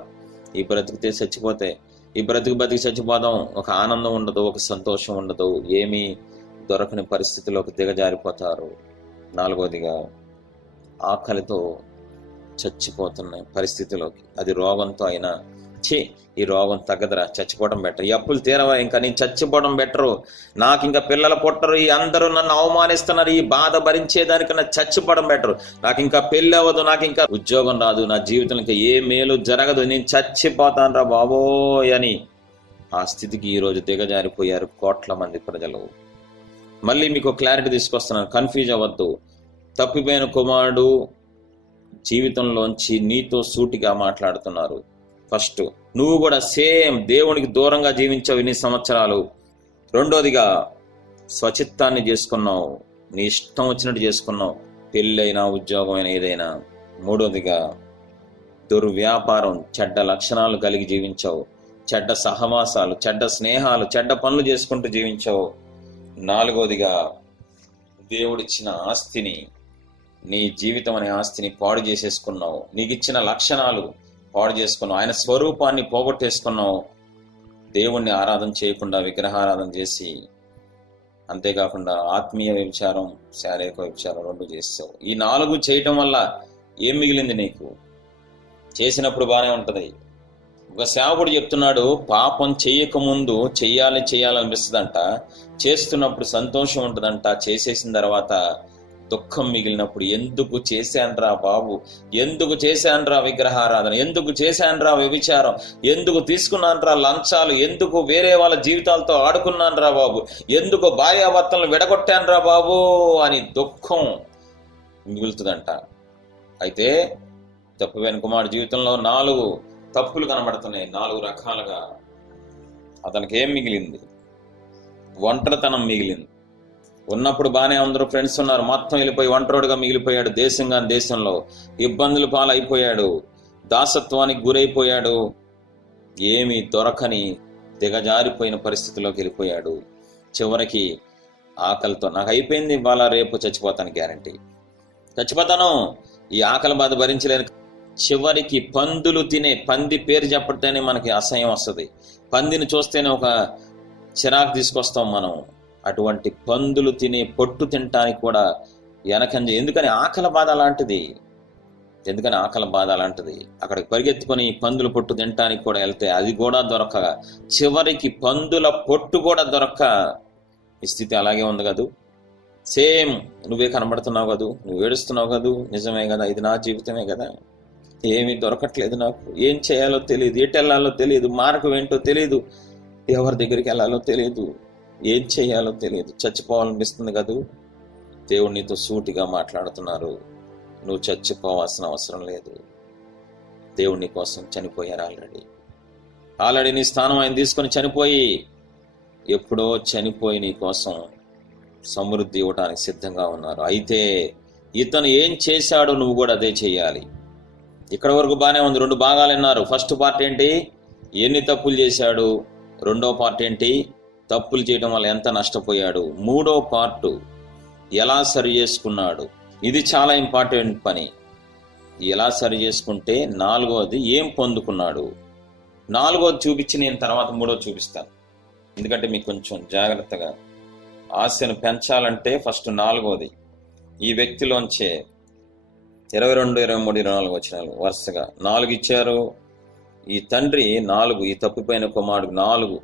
ఈ బ్రతికితే చచ్చిపోతే, ఈ బతికి చచ్చిపోదాం, ఒక ఆనందం ఉండదు, ఒక సంతోషం ఉండదు, ఏమీ దొరకని పరిస్థితిలోకి దిగజారిపోతారు. 4వదిగా ఆకలితో చచ్చిపోతున్నాయి పరిస్థితిలోకి. అది రోగంతో అయినా, ఈ రోగం తగ్గదురా, చచ్చిపోవడం బెటర్, ఈ అప్పులు తీరవా, ఇంకా నేను చచ్చిపోవడం బెటరు, నాకు ఇంకా పిల్లలు పుట్టరు, ఈ అందరూ నన్ను అవమానిస్తున్నారు, ఈ బాధ భరించేదానికన్నా చచ్చిపోవడం బెటరు, నాకు ఇంకా పెళ్ళి అవ్వదు, నాకు ఇంకా ఉద్యోగం రాదు, నా జీవితంలో ఇంకా ఏ మేలు జరగదు, నేను చచ్చిపోతాను రా బాబోయ్ అని ఆ స్థితికి ఈరోజు దిగజారిపోయారు కోట్ల మంది ప్రజలు. మళ్ళీ మీకు క్లారిటీ తీసుకొస్తున్నాను, కన్ఫ్యూజ్ అవ్వద్దు. తప్పిపోయిన కుమారుడు జీవితంలోంచి నీతో సూటిగా మాట్లాడుతున్నారు. ఫస్ట్, నువ్వు కూడా సేమ్ దేవునికి దూరంగా జీవించావు ఇన్ని సంవత్సరాలు. రెండోదిగా, స్వచిత్తాన్ని చేసుకున్నావు, నీ ఇష్టం వచ్చినట్టు చేసుకున్నావు, పెళ్ళైనా ఉద్యోగం అయినా ఏదైనా. మూడోదిగా, దుర్వ్యాపారం, చెడ్డ లక్షణాలు కలిగి జీవించావు, చెడ్డ సహవాసాలు, చెడ్డ స్నేహాలు, చెడ్డ పనులు చేసుకుంటూ జీవించావు. నాలుగోదిగా, దేవుడిచ్చిన ఆస్తిని, నీ జీవితం అనే ఆస్తిని పాడు చేసేసుకున్నావు, నీకు ఇచ్చిన లక్షణాలు పాడు చేసుకున్నావు, ఆయన స్వరూపాన్ని పోగొట్టేసుకున్నావు, దేవుణ్ణి ఆరాధన చేయకుండా విగ్రహారాధన చేసి, అంతేకాకుండా ఆత్మీయ వ్యభిచారం, శారీరక వ్యభిచారం 2 చేసావు. ఈ 4 చేయటం వల్ల ఏం మిగిలింది నీకు? చేసినప్పుడు బాగానే ఉంటది. ఒక సేవకుడు చెప్తున్నాడు, పాపం చెయ్యకముందు చెయ్యాలనిపిస్తుందంట, చేస్తున్నప్పుడు సంతోషం ఉంటుందంట, చేసేసిన తర్వాత దుఃఖం మిగిలినప్పుడు ఎందుకు చేశాన్రా బాబు, ఎందుకు చేశాన్రా విగ్రహారాధన, ఎందుకు చేశాన్రా వ్యభిచారం, ఎందుకు తీసుకున్నాన్రా లంచాలు, ఎందుకు వేరే వాళ్ళ జీవితాలతో ఆడుకున్నాన్రా బాబు, ఎందుకు భార్యాభర్తలను విడగొట్టాన్రా బాబు అని దుఃఖం మిగులుతుందంట. అయితే తప్పిపోయిన కుమారుడు జీవితంలో 4 తప్పులు కనబడుతున్నాయి, 4 రకాలుగా. అతనికి ఏం మిగిలింది? ఒంటరితనం మిగిలింది. ఉన్నప్పుడు బాగానే అందరూ ఫ్రెండ్స్ ఉన్నారు, మొత్తం వెళ్ళిపోయి ఒంటరిగా మిగిలిపోయాడు. దేశంలో ఇబ్బందులు పాలైపోయాడు, దాసత్వానికి గురైపోయాడు, ఏమీ దొరకని దిగజారిపోయిన పరిస్థితిలోకి వెళ్ళిపోయాడు. చివరికి ఆకలితో, నాకు అయిపోయింది ఇవాళ రేపు చచ్చిపోతాను, గ్యారంటీ చచ్చిపోతాను, ఈ ఆకలి బాధ భరించలేను. చివరికి పందులు తినే పంది పేరు చెప్పడితేనే మనకి అసహ్యం వస్తుంది, పందిని చూస్తేనే ఒక చిరాకు తీసుకొస్తాం మనం. అటువంటి పందులు తినే పొట్టు తినటానికి కూడా వెనకంజ. ఎందుకని? ఆకలి బాధ అలాంటిది. అక్కడికి పరిగెత్తుకొని పందుల పొట్టు తినటానికి కూడా వెళ్తే అది కూడా దొరక్క, చివరికి పందుల పొట్టు కూడా దొరక్క ఈ స్థితి అలాగే ఉంది కదూ. సేమ్ నువ్వే కనబడుతున్నావు కదూ, నువ్వు ఏడుస్తున్నావు కదూ, నిజమే కదా, ఇది నా జీవితమే కదా, ఏమీ దొరకట్లేదు, నాకు ఏం చేయాలో తెలియదు, ఎటు వెళ్ళాలో తెలియదు, మార్గం ఏంటో తెలియదు, ఎవరి దగ్గరికి వెళ్ళాలో తెలియదు, ఏం చేయాలో తెలియదు, చచ్చిపోవాలనిపిస్తుంది కదూ. దేవుడు నీతో సూటిగా మాట్లాడుతున్నారు, నువ్వు చచ్చిపోవాల్సిన అవసరం లేదు, దేవుడు నీ కోసం చనిపోయారు. ఆల్రెడీ నీ స్థానం ఆయన తీసుకొని చనిపోయి, ఎప్పుడో చనిపోయి నీ కోసం సమృద్ధి ఇవ్వడానికి సిద్ధంగా ఉన్నారు. అయితే ఇతను ఏం చేశాడో నువ్వు కూడా అదే చేయాలి. ఇక్కడ వరకు బాగానే ఉంది, 2 భాగాలు విన్నారు. ఫస్ట్ పార్ట్ ఏంటి? ఎన్ని తప్పులు చేశాడు. రెండో పార్ట్ ఏంటి? తప్పులు చేయడం వల్ల ఎంత నష్టపోయాడు. మూడో పార్టు ఎలా సరి చేసుకున్నాడు. ఇది చాలా ఇంపార్టెంట్ పని. ఎలా సరి చేసుకుంటే, నాలుగోది ఏం పొందుకున్నాడు. నాలుగోది చూపించి నేను తర్వాత మూడోది చూపిస్తాను, ఎందుకంటే మీకు కొంచెం జాగ్రత్తగా ఆశను పెంచాలంటే ఫస్ట్ నాలుగోది. ఈ వ్యక్తిలోంచే 22, 23, 24 వచనాలు వరుసగా 4 ఇచ్చారు. ఈ తండ్రి 4, ఈ తప్పిపోయిన కుమారుడు 4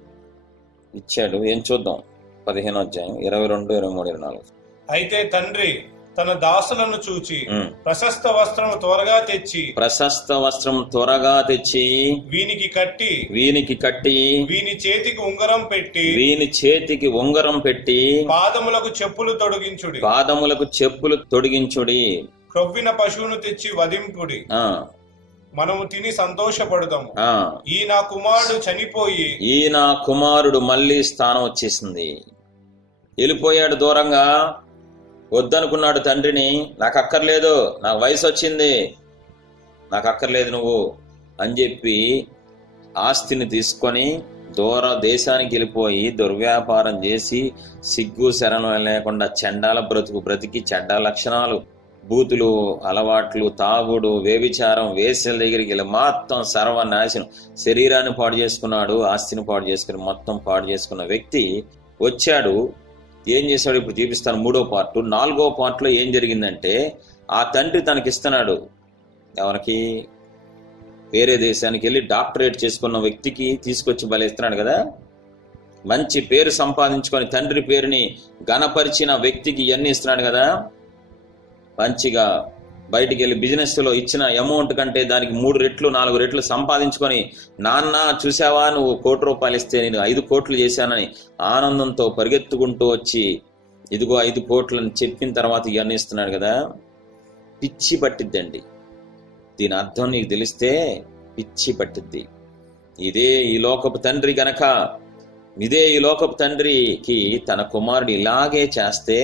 ఇచ్చాడు. ఏం చూద్దాం, 15వ అధ్యాయం 22, 23, 24. అయితే తండ్రి తన దాసులను చూచి ప్రశస్త వస్త్రం త్వరగా తెచ్చి వీనికి కట్టి వీని చేతికి ఉంగరం పెట్టి పాదములకు చెప్పులు తొడిగించుడి. క్రొవ్విన పశువును తెచ్చి వధింపుడి, మనము తిని సంతోషపడదాము. ఈ నా కుమారుడు మళ్ళీ స్థానం వచ్చేసింది. వెళ్ళిపోయాడు దూరంగా, వద్దనుకున్నాడు తండ్రిని. నాకు అక్కర్లేదు, నాకు వయసు వచ్చింది, నాకు అక్కర్లేదు నువ్వు అని చెప్పి ఆస్తిని తీసుకొని దేశానికి వెళ్ళిపోయి దుర్వ్యాపారం చేసి సిగ్గు శరణం లేకుండా చెండాల బ్రతికి చెడ్డ లక్షణాలు, బూతులు, అలవాట్లు, తాగుడు, వ్యభిచారం, వేశ్యల దగ్గరికి వెళ్ళి మొత్తం సర్వనాశనం, శరీరాన్ని పాడు చేసుకున్నాడు, ఆస్తిని పాడు చేసుకుని మొత్తం పాడు చేసుకున్న వ్యక్తి వచ్చాడు. ఏం చేశాడు ఇప్పుడు చూపిస్తాను. 3వ పార్ట్. 4వ పార్ట్లో ఏం జరిగిందంటే, ఆ తండ్రి తనకిస్తున్నాడు ఎవరికి? వేరే దేశానికి వెళ్ళి డాక్టరేట్ చేసుకున్న వ్యక్తికి తీసుకొచ్చి బలిస్తున్నాడు కదా. మంచి పేరు సంపాదించుకొని తండ్రి పేరుని ఘనపరిచిన వ్యక్తికి ఇవన్నీ ఇస్తున్నాడు కదా. మంచిగా బయటికి వెళ్ళి బిజినెస్లో ఇచ్చిన అమౌంట్ కంటే దానికి 3 రెట్లు 4 రెట్లు సంపాదించుకొని, నాన్న చూసావా నువ్వు ₹1,00,00,000 ఇస్తే నేను 5 కోట్లు చేశానని ఆనందంతో పరిగెత్తుకుంటూ వచ్చి ఇదిగో 5 కోట్లు అని చెప్పిన తర్వాత ఇవన్నీ ఇస్తున్నాడు కదా. పిచ్చి పట్టిద్దండి. దీని అర్థం నీకు తెలిస్తే పిచ్చి పట్టిద్ది. ఇదే ఈ లోకపు తండ్రి గనక, ఇదే ఈ లోకపు తండ్రికి తన కుమారుడు ఇలాగే చేస్తే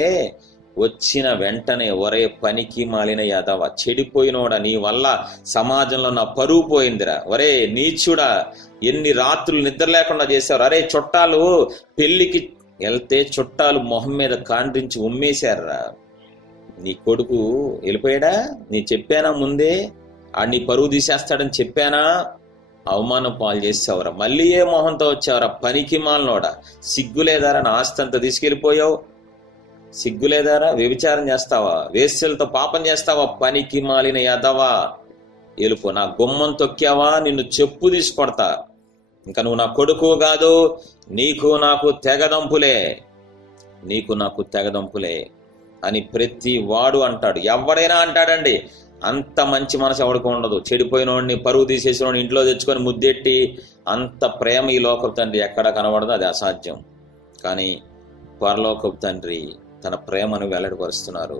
వచ్చిన వెంటనే, ఒరే పనికి మాలిన యాదవ, చెడిపోయినోడా, నీ వల్ల సమాజంలో నా పరువు పోయిందిరా, ఒరే నీచుడా, ఎన్ని రాత్రులు నిద్ర లేకుండా చేశారు, అరే చుట్టాలు పెళ్లికి వెళ్తే చుట్టాలు మొహం మీద కాండ్రించి ఉమ్మేశారా, నీ కొడుకు వెళ్ళిపోయాడా, నీ చెప్పానా ముందే, నీ పరువు తీసేస్తాడని చెప్పానా, అవమానం పాలు చేసావురా, మళ్ళీ ఏ మొహంతో వచ్చావురా పనికి మాలినోడా, సిగ్గులేదారా, నా ఆస్తి అంతా తీసుకెళ్ళిపోయావు, సిగ్గులేదారా, వ్యభిచారం చేస్తావా, వేశ్యలతో పాపం చేస్తావా, పనికి మాలిన యాదవా, ఎలుపు, నా గుమ్మం తొక్కావా, నిన్ను చెప్పు తీసుకొడతా, ఇంకా నువ్వు నా కొడుకు కాదు, నీకు నాకు తెగదంపులే, నీకు నాకు తెగదంపులే అని ప్రతి వాడు అంటాడు. ఎవడైనా అంటాడండి. అంత మంచి మనసు ఎవడికి ఉండదు. చెడిపోయిన వాడిని పరువు తీసేసిన వాడిని ఇంట్లో తెచ్చుకొని ముద్దెట్టి అంత ప్రేమ ఈ లోకపు తండ్రి ఎక్కడ కనబడదు, అది అసాధ్యం. కానీ పరలోకపు తండ్రి తన ప్రేమను వెల్లడిపరుస్తున్నారు.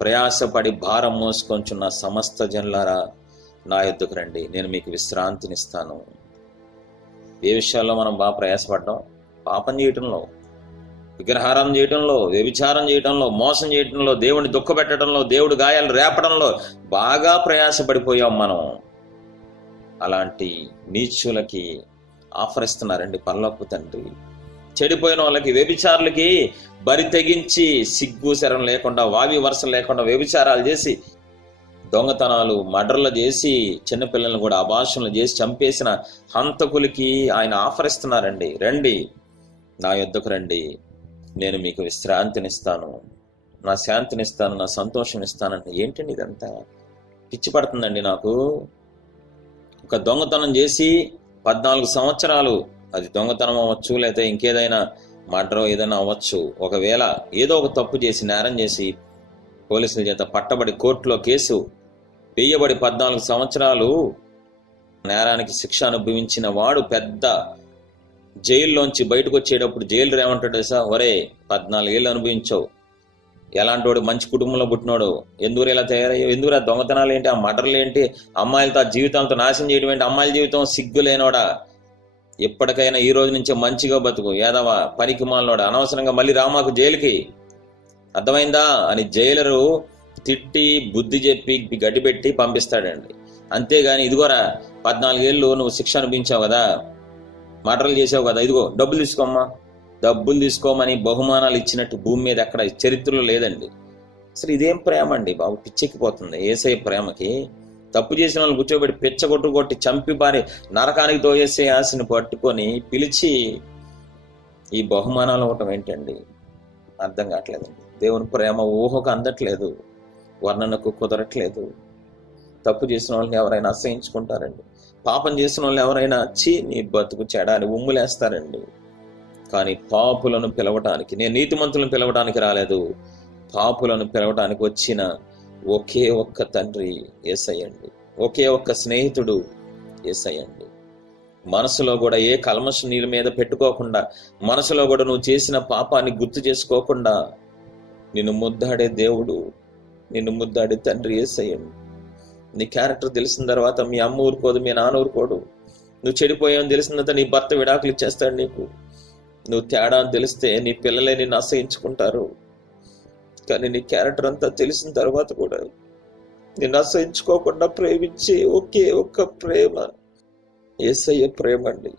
ప్రయాసపడి భారం మోసుకొంచున్న సమస్త జనులారా నా యొద్దకు రండి, నేను మీకు విశ్రాంతినిస్తాను. ఏ విషయాల్లో మనం బాగా ప్రయాసపడ్డాం? పాపం చేయటంలో, విగ్రహారం చేయటంలో, వ్యభిచారం చేయటంలో, మోసం చేయటంలో, దేవుడిని దుఃఖపెట్టడంలో, దేవుడి గాయాలు రేపడంలో బాగా ప్రయాసపడిపోయాం మనం. అలాంటి నీచులకి ఆఫర్ ఇస్తున్నారండి పరలోకపు తండ్రి. చెడిపోయిన వాళ్ళకి, వ్యభిచారులకి బరి తెగించి సిగ్గు శరం లేకుండా, వావి వరుసలు లేకుండా వ్యభిచారాలు చేసి, దొంగతనాలు, మర్డర్లు చేసి, చిన్నపిల్లలను కూడా అభాషణలు చేసి చంపేసిన హంతకులకి ఆయన ఆఫర్ ఇస్తున్నారండి. రండి, నా యొద్దకు రండి, నేను మీకు విశ్రాంతినిస్తాను, నా శాంతినిస్తాను, నా సంతోషం ఇస్తానండి. ఏంటండి ఇదంతా? పిచ్చి పడుతుందండి నాకు. ఒక దొంగతనం చేసి 14 సంవత్సరాలు, అది దొంగతనం అవ్వచ్చు, లేకపోతే ఇంకేదైనా మర్డర్ ఏదైనా అవ్వచ్చు, ఒకవేళ ఏదో ఒక తప్పు చేసి నేరం చేసి పోలీసుల చేత పట్టబడి కోర్టులో కేసు వేయబడి 14 సంవత్సరాలు నేరానికి శిక్ష అనుభవించిన వాడు పెద్ద జైల్లోంచి బయటకు వచ్చేటప్పుడు జైలు ఏమంటాడు సార్, ఒరే 14 ఏళ్ళు అనుభవించావు, ఎలాంటి వాడు, మంచి కుటుంబంలో పుట్టినోడు, ఎందుకు ఇలా తయారయ్యావు, ఎందుకు ఆ దొంగతనాలు ఏంటి, ఆ మర్డర్లు ఏంటి, అమ్మాయిలతో ఆ జీవితాలతో నాశనం చేయడం ఏంటి, అమ్మాయిల జీవితం సిగ్గు లేనోడా, ఎప్పటికైనా ఈ రోజు నుంచే మంచిగా బతుకు, ఏదవా పనికి మాలినోడా, అనవసరంగా మళ్ళీ రామాకు జైలుకి, అర్థమైందా అని జైలరు తిట్టి బుద్ధి చెప్పి గడ్డిపెట్టి పంపిస్తాడండి. అంతేగాని ఇదిగోరా 14 ఏళ్ళు నువ్వు శిక్ష అనిపించావు కదా, మర్డర్లు చేసావు కదా, ఇదిగో డబ్బులు తీసుకోమ్మా, డబ్బులు తీసుకోమని బహుమానాలు ఇచ్చినట్టు భూమి మీద ఎక్కడ చరిత్రలో లేదండి. అసలు ఇదేం ప్రేమ అండి బాబు, పిచ్చెక్కిపోతుంది యేసయ్య ప్రేమకి. తప్పు చేసిన వాళ్ళు కూర్చోబెట్టి పిచ్చగొట్టు చంపి పారి నరకానికి తోయేసే ఆశని పట్టుకొని పిలిచి ఈ బహుమానాలు ఇవ్వటం ఏంటండి? అర్థం కావట్లేదండి. దేవుని ప్రేమ ఊహకు అందట్లేదు, వర్ణనకు కుదరట్లేదు. తప్పు చేసిన వాళ్ళని ఎవరైనా అసహించుకుంటారండి. పాపం చేసిన వాళ్ళు ఎవరైనా చీ నీ బతుకు చెడా అని ఉమ్ములేస్తారండి. కానీ పాపులను పిలవటానికి, నేను నీతిమంతులను పిలవటానికి రాలేదు, పాపులను పిలవటానికి వచ్చిన ఒకే ఒక్క తండ్రి యేసయ్యండి, ఒకే ఒక్క స్నేహితుడు యేసయ్యండి. మనసులో కూడా ఏ కల్మషం నీళ్ళ మీద పెట్టుకోకుండా, మనసులో కూడా నువ్వు చేసిన పాపాన్ని గుర్తు చేసుకోకుండా నిన్ను ముద్దాడే దేవుడు, నిన్ను ముద్దాడే తండ్రి యేసయ్యండి. నీ క్యారెక్టర్ తెలిసిన తర్వాత మీ అమ్మ ఊరుకోదు, మీ నాన్న ఊరుకోడు. నువ్వు చెడిపోయావని తెలిసిన తర్వాత నీ భర్త విడాకులు ఇచ్చేస్తాడు నీకు. నువ్వు తేడా అని తెలిస్తే నీ పిల్లలే నిన్ను అసహించుకుంటారు. కానీ నీ క్యారెక్టర్ అంతా తెలిసిన తర్వాత కూడా నిన్ను అసహించుకోకుండా ప్రేమించే ఒకే ఒక్క ప్రేమ యేసయ్య ప్రేమ అండి.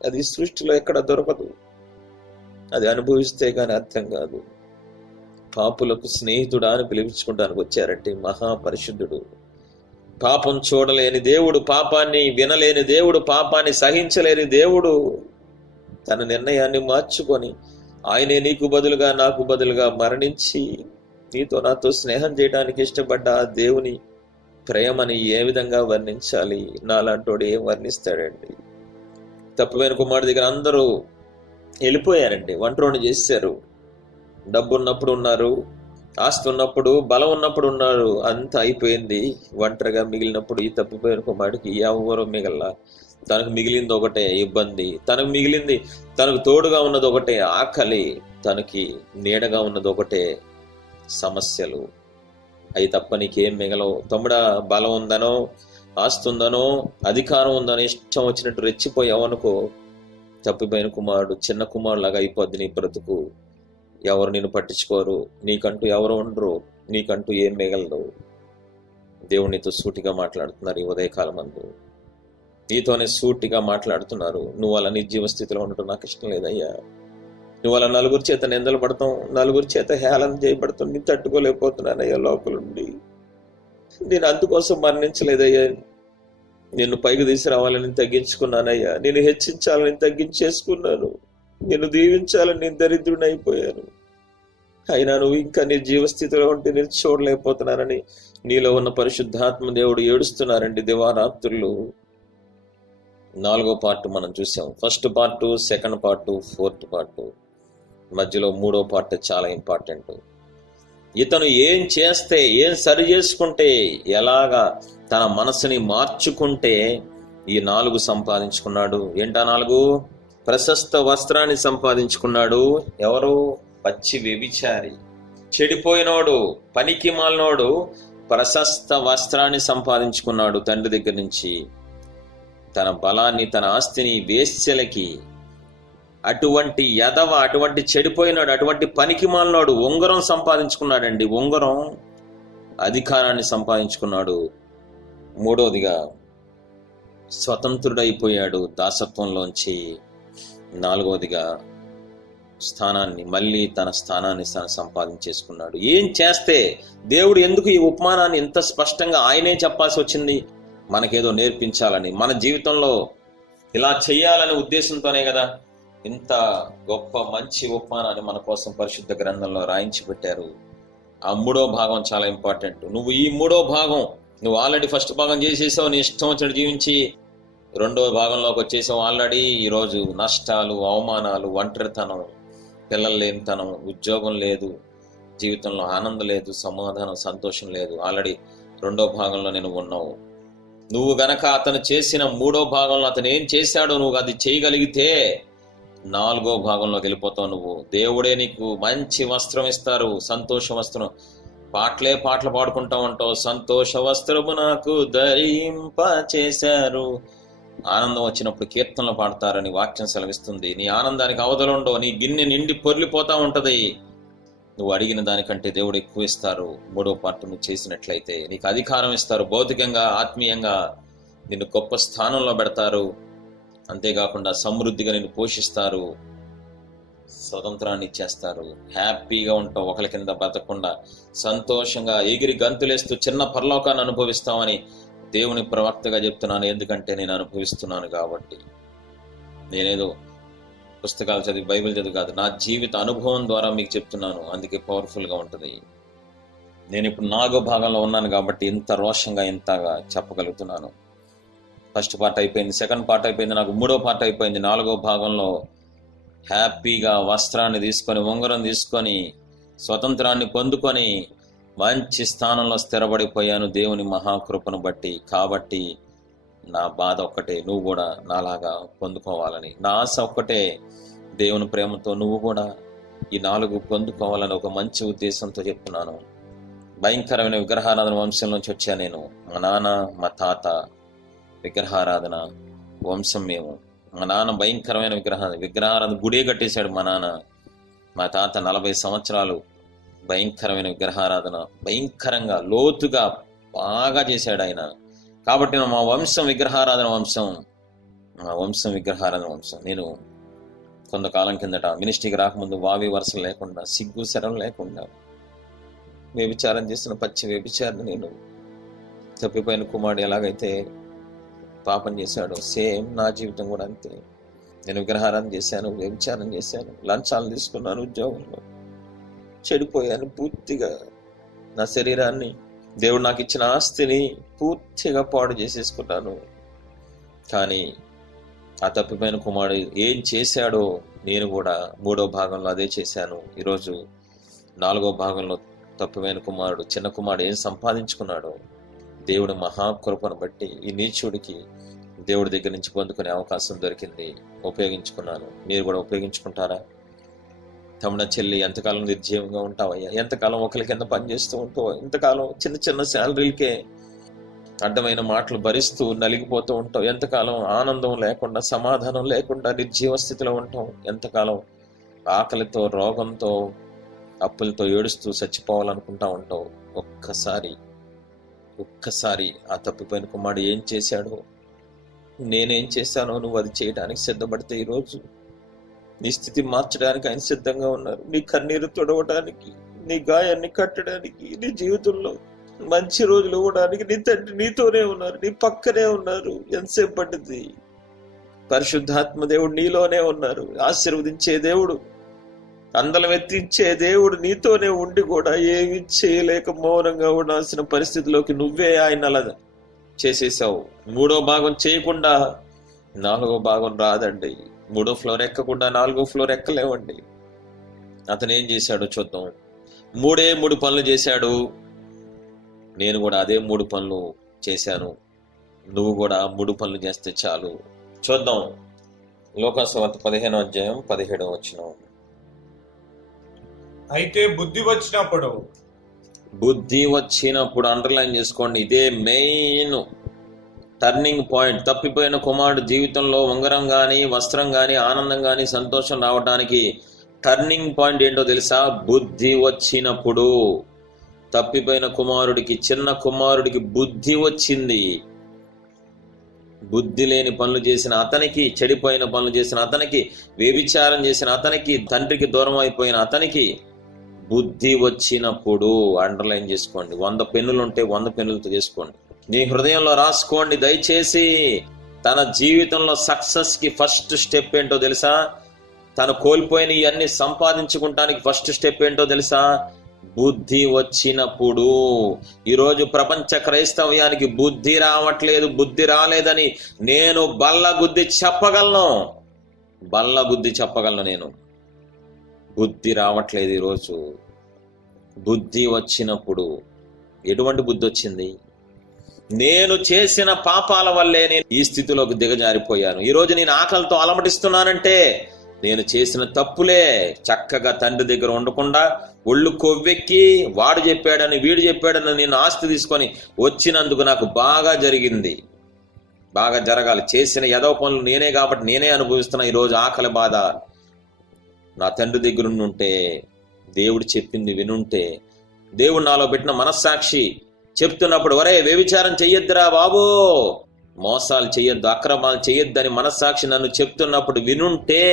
అది సృష్టిలో ఎక్కడ దొరకదు. అది అనుభవిస్తే కానీ అర్థం కాదు. పాపులకు స్నేహితుడా అని పిలిపించుకోవడానికి వచ్చారంటే మహాపరిశుద్ధుడు, పాపం చూడలేని దేవుడు, పాపాన్ని వినలేని దేవుడు, పాపాన్ని సహించలేని దేవుడు తన నిర్ణయాన్ని మార్చుకొని ఆయనే నీకు బదులుగా నాకు బదులుగా మరణించి నీతో నాతో స్నేహం చేయడానికి ఇష్టపడ్డ ఆ దేవుని ప్రేమని ఏ విధంగా వర్ణించాలి? నాలాంటోడు ఏం వర్ణిస్తాడండి? తప్పిపోయిన కుమారుడి దగ్గర అందరూ వెళ్ళిపోయారండి, ఒంటరిని చేశారు. డబ్బు ఉన్నప్పుడు ఉన్నారు, ఆస్తి ఉన్నప్పుడు, బలం ఉన్నప్పుడు ఉన్నారు, అంతా అయిపోయింది. ఒంటరిగా మిగిలినప్పుడు ఈ తప్పిపోయిన కుమారుడికి ఎవరు మిగల. తనకు మిగిలింది ఒకటే ఇబ్బంది, తనకు మిగిలింది, తనకు తోడుగా ఉన్నది ఒకటే ఆకలి, తనకి నీడగా ఉన్నది ఒకటే సమస్యలు. అవి తప్ప నీకేం మిగలవు. తమ్ముడా, బలం ఉందనో, ఆస్తి ఉందనో, అధికారం ఉందనో ఇష్టం వచ్చినట్టు రెచ్చిపోయావనుకో, తప్పిపోయిన కుమారుడు చిన్న కుమారులాగా అయిపోద్ది నీ బ్రతుకు. ఎవరు నిన్ను పట్టించుకోరు, నీకంటూ ఎవరు ఉండరు, నీకంటూ ఏం మిగలదు. దేవుడు నీతో సూటిగా మాట్లాడుతున్నారు ఈ ఉదయకాలం మందు, నీతోనే సూటిగా మాట్లాడుతున్నారు. నువ్వు అలా నిర్జీవ స్థితిలో ఉండటం నాకు ఇష్టం లేదయ్యా. నువ్వు అలా నలుగురి చేత నిందలు పడతాం, నలుగురి చేత హేళన చేయబడతాం, నేను తట్టుకోలేకపోతున్నానయ్యా. లోపలుండి నేను అందుకోసం మరణించలేదయ్యా, నిన్ను పైకి తీసుకురావాలని తగ్గించుకున్నానయ్యా, నేను హెచ్చించాలని తగ్గించేసుకున్నాను, నిన్ను దీవించాలని నేను దరిద్రుని అయిపోయాను. అయినా నువ్వు ఇంకా నీ జీవస్థితిలో ఉంటే నేను చూడలేకపోతున్నానని నీలో ఉన్న పరిశుద్ధాత్మ దేవుడు ఏడుస్తున్నారండి దివారాత్రులు. 4వ పార్ట్ మనం చూసాం. First part, second part, fourth part, మధ్యలో 3వ పార్ట్ చాలా ఇంపార్టెంట్. ఇతను ఏం చేస్తే, ఏం సరి చేసుకుంటే, ఎలాగా తన మనసుని మార్చుకుంటే ఈ 4 సంపాదించుకున్నాడు. ఏంటా 4? ప్రశస్త వస్త్రాన్ని సంపాదించుకున్నాడు. ఎవరు? పచ్చి వ్యభిచారి, చెడిపోయినోడు, పనికి మాలినోడు ప్రశస్త వస్త్రాన్ని సంపాదించుకున్నాడు తండ్రి దగ్గర నుంచి. తన బలాన్ని, తన ఆస్తిని వేశ్యలకి, అటువంటి యదవ, అటువంటి చెడిపోయినాడు, అటువంటి పనికి మాలినాడు ఉంగరం సంపాదించుకున్నాడండి. ఉంగరం, అధికారాన్ని సంపాదించుకున్నాడు. 3వదిగా స్వతంత్రుడైపోయాడు దాసత్వంలోంచి. 4వదిగా స్థానాన్ని, మళ్ళీ తన స్థానాన్ని సంపాదించేసుకున్నాడు. ఏం చేస్తే దేవుడు ఎందుకు ఈ ఉపమానాన్ని ఇంత స్పష్టంగా ఆయనే చెప్పాల్సి వచ్చింది? మనకేదో నేర్పించాలని, మన జీవితంలో ఇలా చెయ్యాలనే ఉద్దేశంతోనే కదా ఇంత గొప్ప మంచి ఉపమానాన్ని మన కోసం పరిశుద్ధ గ్రంథంలో రాయించి పెట్టారు. ఆ 3వ భాగం చాలా ఇంపార్టెంట్. నువ్వు ఈ 3వ భాగం, నువ్వు ఆల్రెడీ ఫస్ట్ భాగం చేసేసావు, నీ ఇష్టం వచ్చినట్టు జీవించి 2వ భాగంలోకి వచ్చేసావు ఆల్రెడీ. ఈరోజు నష్టాలు, అవమానాలు, ఒంటరితనం, పిల్లలు లేనితనం, ఉద్యోగం లేదు, జీవితంలో ఆనందం లేదు, సమాధానం, సంతోషం లేదు. ఆల్రెడీ 2వ భాగంలో నేను ఉన్నావు. నువ్వు గనక అతను చేసిన 3వ భాగంలో అతను ఏం చేశాడో నువ్వు అది చేయగలిగితే 4వ భాగంలోకి వెళ్ళిపోతావు. నువ్వు దేవుడే నీకు మంచి వస్త్రం ఇస్తారు, సంతోష వస్త్రం. పాటలు పాడుకుంటా ఉంటావు. సంతోష వస్త్రము నాకు ధరింప చేశారు. ఆనందం వచ్చినప్పుడు కీర్తనలు పాడతారని వాక్యం సెలవిస్తుంది. నీ ఆనందానికి అవధలుండవు, నీ గిన్నె నిండి పొర్లిపోతా ఉంటది. నువ్వు అడిగిన దానికంటే దేవుడు ఎక్కువ ఇస్తారు. 3వ పార్ట్ నువ్వు చేసినట్లయితే నీకు అధికారం ఇస్తారు, భౌతికంగా, ఆత్మీయంగా నిన్ను గొప్ప స్థానంలో పెడతారు. అంతేకాకుండా సమృద్ధిగా నిన్ను పోషిస్తారు, స్వతంత్రాన్ని ఇచ్చేస్తారు. హ్యాపీగా ఉంటావు, ఒకరి కింద బతకకుండా సంతోషంగా ఎగిరి గంతులేస్తూ చిన్న పరలోకాన్ని అనుభవిస్తామని దేవుని ప్రవక్తగా చెప్తున్నాను. ఎందుకంటే నేను అనుభవిస్తున్నాను కాబట్టి. నేనేదో పుస్తకాలు చదివి, బైబిల్ చదివి కాదు, నా జీవిత అనుభవం ద్వారా మీకు చెప్తున్నాను. అందుకే పవర్ఫుల్గా ఉంటుంది. నేను ఇప్పుడు 4వ భాగంలో ఉన్నాను కాబట్టి ఇంత రోషంగా, ఇంతగా చెప్పగలుగుతున్నాను. ఫస్ట్ పార్ట్ అయిపోయింది, సెకండ్ పార్ట్ అయిపోయింది, నాకు 3వ పార్ట్ అయిపోయింది. 4వ భాగంలో హ్యాపీగా వస్త్రాన్ని తీసుకొని, ఉంగరం తీసుకొని, స్వతంత్రాన్ని పొందుకొని మంచి స్థానంలో స్థిరపడిపోయాను దేవుని మహాకృపను బట్టి. కాబట్టి నా బాధ ఒక్కటే, నువ్వు కూడా నాలాగా పొందుకోవాలని. నా ఆశ ఒక్కటే, దేవుని ప్రేమతో నువ్వు కూడా ఈ 4 పొందుకోవాలని ఒక మంచి ఉద్దేశంతో చెప్తున్నాను. భయంకరమైన విగ్రహారాధన వంశం నుంచి వచ్చా నేను. మా నాన్న, మా తాత విగ్రహారాధన వంశం మేము. మా నాన్న భయంకరమైన విగ్రహారాధన గుడే కట్టేశాడు మా నాన్న. మా తాత 40 సంవత్సరాలు భయంకరమైన విగ్రహారాధన, భయంకరంగా లోతుగా బాగా చేశాడు ఆయన. కాబట్టి మా వంశం విగ్రహారాధన వంశం, మా వంశం విగ్రహారాధన వంశం. నేను కొంతకాలం కిందట మినిస్ట్రీకి రాకముందు వావి వరుసలు లేకుండా, సిగ్గు శరం లేకుండా వ్యభిచారం చేసిన పచ్చి వ్యభిచారిని నేను. తప్పిపోయిన కుమారుడు ఎలాగైతే పాపం చేశాడో సేమ్ నా జీవితం కూడా అంతే. నేను విగ్రహారాధన చేశాను, వ్యభిచారం చేశాను, లంచాలు తీసుకున్నాను, ఉద్యోగంలో చెడిపోయాను పూర్తిగా. నా శరీరాన్ని దేవుడు నాకు ఇచ్చిన ఆస్తిని పూర్తిగా పాడు చేసేసుకున్నాను. కానీ ఆ తప్పిపోయిన కుమారుడు ఏం చేశాడో నేను కూడా 3వ భాగంలో అదే చేశాను. ఈరోజు 4వ భాగంలో తప్పిపోయిన కుమారుడు, చిన్న కుమారుడు ఏం సంపాదించుకున్నాడో దేవుడు మహాకృపను బట్టి ఈ నీచుడికి దేవుడి దగ్గర నుంచి పొందుకునే అవకాశం దొరికింది, ఉపయోగించుకున్నాను. మీరు కూడా ఉపయోగించుకుంటారా? తమ్ముడ చెల్లి, ఎంతకాలం నిర్జీవంగా ఉంటావయ్యా? ఎంతకాలం ఒకరి కింద పనిచేస్తూ ఉంటావు? ఎంతకాలం చిన్న చిన్న శాలరీలకే అడ్డమైన మాటలు భరిస్తూ నలిగిపోతూ ఉంటావు? ఎంతకాలం ఆనందం లేకుండా, సమాధానం లేకుండా నిర్జీవ స్థితిలో ఉంటాం? ఎంతకాలం ఆకలితో, రోగంతో, అప్పులతో ఏడుస్తూ చచ్చిపోవాలనుకుంటా ఉంటావు? ఒక్కసారి ఆ తప్పిపోయిన కుమారుడు ఏం చేశాడో, నేనేం చేశానో నువ్వు అది చేయడానికి సిద్ధపడితే ఈరోజు నీ స్థితి మార్చడానికి ఆయన సిద్ధంగా ఉన్నారు. నీ కన్నీరు తొడవడానికి, నీ గాయాన్ని కట్టడానికి, నీ జీవితంలో మంచి రోజులు ఇవ్వడానికి నీ తండ్రి నీతోనే ఉన్నారు, నీ పక్కనే ఉన్నారు. ఎంతసేపు పట్టింది? పరిశుద్ధాత్మ దేవుడు నీలోనే ఉన్నారు. ఆశీర్వదించే దేవుడు, అందలం ఎత్తించే దేవుడు నీతోనే ఉండి కూడా ఏమి చేయలేక మౌనంగా ఉండాల్సిన పరిస్థితిలోకి నువ్వే ఆయన అలా చేసేసావు. 3వ భాగం చేయకుండా 4వ భాగం రాదండి. 3వ ఫ్లోర్ ఎక్కకుండా 4వ ఫ్లోర్ ఎక్కలేవండి. అతను ఏం చేశాడో చూద్దాం. 3 పనులు చేశాడు. నేను కూడా అదే 3 పనులు చేశాను. నువ్వు కూడా 3 పనులు చేస్తే చాలు. చూద్దాం. లోకాసువార్త 15వ అధ్యాయం 17వ వచనం. అయితే బుద్ధి వచ్చినప్పుడు అండర్లైన్ చేసుకోండి, ఇదే మెయిన్ టర్నింగ్ పాయింట్. తప్పిపోయిన కుమారుడు జీవితంలో ఉంగరం గాని, వస్త్రం గాని, ఆనందం గాని, సంతోషం రావడానికి టర్నింగ్ పాయింట్ ఏంటో తెలుసా? బుద్ధి వచ్చినప్పుడు. తప్పిపోయిన కుమారుడికి, చిన్న కుమారుడికి బుద్ధి వచ్చింది. బుద్ధి లేని పనులు చేసిన అతనికి, చెడిపోయిన పనులు చేసిన అతనికి, వ్యభిచారం చేసిన అతనికి, తండ్రికి దూరం అయిపోయిన అతనికి బుద్ధి వచ్చినప్పుడు. అండర్లైన్ చేసుకోండి. 100 పెన్నులు ఉంటే 100 పెన్నులతో చేసుకోండి. నీ హృదయంలో రాసుకోండి దయచేసి. తన జీవితంలో సక్సెస్ కి ఫస్ట్ స్టెప్ ఏంటో తెలుసా? తను కోల్పోయిన ఇవన్నీ సంపాదించుకుంటానికి ఫస్ట్ స్టెప్ ఏంటో తెలుసా? బుద్ధి వచ్చినప్పుడు. ఈరోజు ప్రపంచ క్రైస్తవ్యానికి బుద్ధి రావట్లేదు. బుద్ధి రాలేదని నేను బల్లగుద్ది చెప్పగలను. నేను బుద్ధి రావట్లేదు ఈరోజు. బుద్ధి వచ్చినప్పుడు. ఎటువంటి బుద్ధి వచ్చింది? నేను చేసిన పాపాల వల్లే నేను ఈ స్థితిలోకి దిగజారిపోయాను. ఈరోజు నేను ఆకలితో అలమటిస్తున్నానంటే నేను చేసిన తప్పులే. చక్కగా తండ్రి దగ్గర ఉండకుండా ఒళ్ళు కొవ్వెక్కి వాడు చెప్పాడని, వీడు చెప్పాడని నేను ఆస్తి తీసుకొని వచ్చినందుకు నాకు బాగా జరిగింది, బాగా జరగాలి. చేసిన ఎదవ పనులు నేనే కాబట్టి నేనే అనుభవిస్తున్నా ఈరోజు ఆకలి బాధ. నా తండ్రి దగ్గర ఉంటే, దేవుడు చెప్పింది వినుంటే, దేవుడు నాలో పెట్టిన మనస్సాక్షి చెప్తున్నప్పుడు, ఒరే వ్యభిచారం చెయ్యొద్దురా బాబు, మోసాలు చెయ్యొద్దు, అక్రమాలు చెయ్యొద్దని మనస్సాక్షి నన్ను చెప్తున్నప్పుడు వినుంటే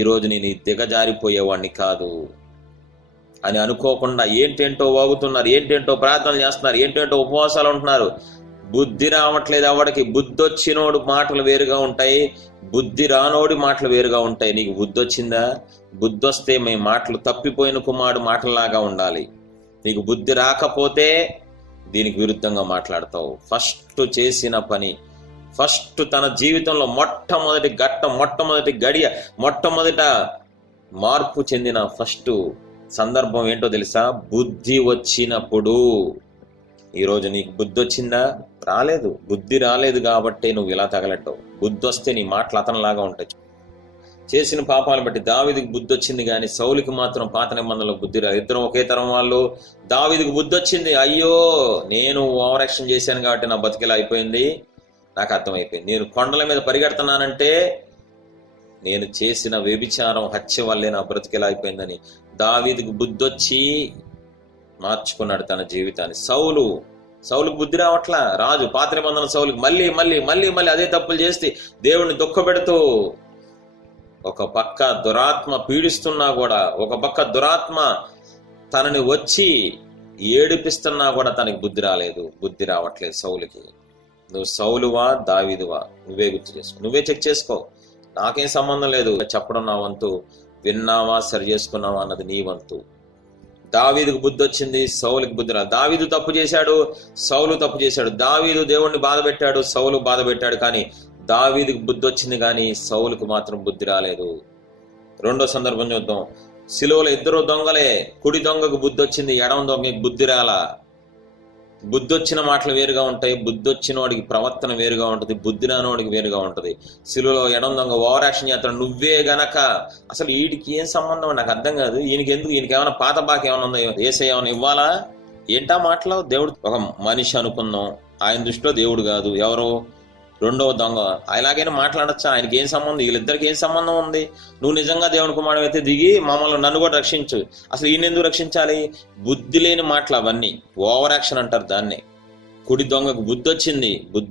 ఈరోజు నేను దిగజారిపోయేవాడిని కాదు అని అనుకోకుండా ఏంటేంటో వాగుతున్నారు, ఏంటేంటో ప్రార్థనలు చేస్తున్నారు, ఏంటేంటో ఉపవాసాలు ఉంటున్నారు. బుద్ధి రావట్లేదు. ఆవిడకి బుద్ధి వచ్చినోడు మాటలు వేరుగా ఉంటాయి, బుద్ధి రానోడి మాటలు వేరుగా ఉంటాయి. నీకు బుద్ధి వచ్చిందా? బుద్ధి వస్తే మీ మాటలు తప్పిపోయిన కుమారుడు మాటల్లాగా ఉండాలి. నీకు బుద్ధి రాకపోతే దీనికి విరుద్ధంగా మాట్లాడతావు. ఫస్ట్ చేసిన పని, ఫస్ట్ తన జీవితంలో మొట్టమొదటి ఘట్టం, మొట్టమొదటి గడియ, మొట్టమొదట మార్పు చెందిన ఫస్ట్ సందర్భం ఏంటో తెలుసా? బుద్ధి వచ్చినప్పుడు. ఈరోజు నీకు బుద్ధి వచ్చిందా? రాలేదు. బుద్ధి రాలేదు కాబట్టి నువ్వు ఇలా తగలట్టావు. బుద్ధి వస్తే నీ మాటలు అతనిలాగా ఉంటాయి. చేసిన పాపాలు బట్టి దావీదుకి బుద్ధి వచ్చింది కానీ సౌలుకి మాత్రం పాత నిబంధనలో బుద్ధి రాదు. ఇద్దరం ఒకే తరం వాళ్ళు. దావీదుకి బుద్ధి వచ్చింది, అయ్యో నేను ఓవర్ యాక్షన్ చేశాను కాబట్టి నా బతికిలా అయిపోయింది, నాకు అర్థమైపోయింది. నేను కొండల మీద పరిగెడుతున్నానంటే నేను చేసిన వ్యభిచారం, హత్య వల్లే నా బ్రతికిలా అయిపోయిందని దావీదుకి బుద్ధి వచ్చి మార్చుకున్నాడు తన జీవితాన్ని. సౌలుకు బుద్ధి రావట్లా. రాజు, పాత నిబంధన సౌలుకి మళ్ళీ మళ్ళీ మళ్ళీ మళ్ళీ అదే తప్పులు చేస్తే దేవుడిని దుఃఖపెడుతూ, ఒక పక్క దురాత్మ పీడిస్తున్నా కూడా, ఒక పక్క దురాత్మ తనని వచ్చి ఏడిపిస్తున్నా కూడా తనకి బుద్ధి రాలేదు, బుద్ధి రావట్లేదు సౌలుకి. నువ్వు సౌలువా దావీదువా? నువ్వే గుర్తు చేసుకో, నువ్వే చెక్ చేసుకో. నాకేం సంబంధం లేదు చెప్పడం నా వంతు. విన్నావా, సరి చేసుకున్నావా అన్నది నీ వంతు. దావీదుకు బుద్ధి వచ్చింది, సౌలుకి బుద్ధి రాలేదు. దావీదు తప్పు చేశాడు, సౌలు తప్పు చేశాడు. దావీదు దేవుణ్ణి బాధ పెట్టాడు, సౌలు బాధ పెట్టాడు. కానీ దావీదుకు బుద్ధి వచ్చింది, కానీ సౌలుకు మాత్రం బుద్ధి రాలేదు. రెండో సందర్భం చూద్దాం. సిలువలో ఇద్దరు దొంగలే. కుడి దొంగకు బుద్ధి వచ్చింది, ఎడమ దొంగకి బుద్ధి రాలా. బుద్ధి వచ్చిన మాటలు వేరుగా ఉంటాయి, బుద్ధి వచ్చిన వాడికి ప్రవర్తన వేరుగా ఉంటుంది, బుద్ధి రాని వాడికి వేరుగా ఉంటుంది. సిలువలో ఎడమ దొంగ ఓవర్ యాక్షన్ చేస్తాడు. నువ్వే గనక, అసలు వీడికి ఏం సంబంధం నాకు అర్థం కాదు. ఈయనకి ఎందుకు, ఈయనకి ఏమైనా పాత బాకి ఏమైనా ఉందో, ఏసై ఏమైనా ఇవ్వాలా ఏంటా మాటలు? దేవుడు ఒక మనిషి అనుకుందాం, ఆయన దృష్టిలో దేవుడు కాదు, ఎవరు రెండవ దొంగ. అలాగైనా మాట్లాడచ్చా? ఆయనకి ఏం సంబంధం, వీళ్ళిద్దరికి ఏం సంబంధం ఉంది? నువ్వు నిజంగా దేవుని కుమారుడు అయితే దిగి మమ్మల్ని, నన్ను కూడా రక్షించు. అసలు ఈయన ఎందుకు రక్షించాలి? బుద్ధి లేని మాటలు అవన్నీ, ఓవర్ యాక్షన్ అంటారు దాన్ని. కుడి దొంగకు బుద్ధి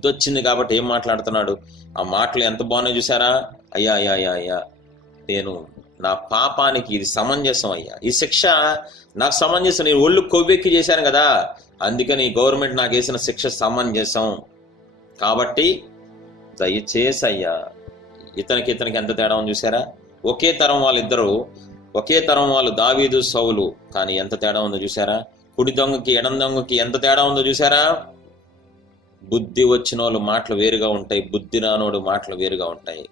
వచ్చింది కాబట్టి ఏం మాట్లాడుతున్నాడు? ఆ మాటలు ఎంత బాగున్నాయి చూసారా? అయ్యా అయ్యా అయ్యా అయ్యా, నేను నా పాపానికి ఇది సమంజసం అయ్యా, ఈ శిక్ష నాకు సమంజసం, నేను ఒళ్ళు కొవ్వెక్కి చేశాను కదా, అందుకని గవర్నమెంట్ నాకు వేసిన శిక్ష సమంజసం. కాబట్టి దయచేసి అయ్యా, ఇతనికి ఎంత తేడా ఉంది చూసారా? ఒకే తరం వాళ్ళిద్దరూ, ఒకే తరం వాళ్ళు, దావీదు సౌలు, కానీ ఎంత తేడా ఉందో చూసారా? కుడి దొంగకి ఎడం దొంగకి ఎంత తేడా ఉందో చూసారా? బుద్ధి వచ్చిన వాళ్ళు మాటలు వేరుగా ఉంటాయి, బుద్ధి రానోడు మాటలు వేరుగా ఉంటాయి.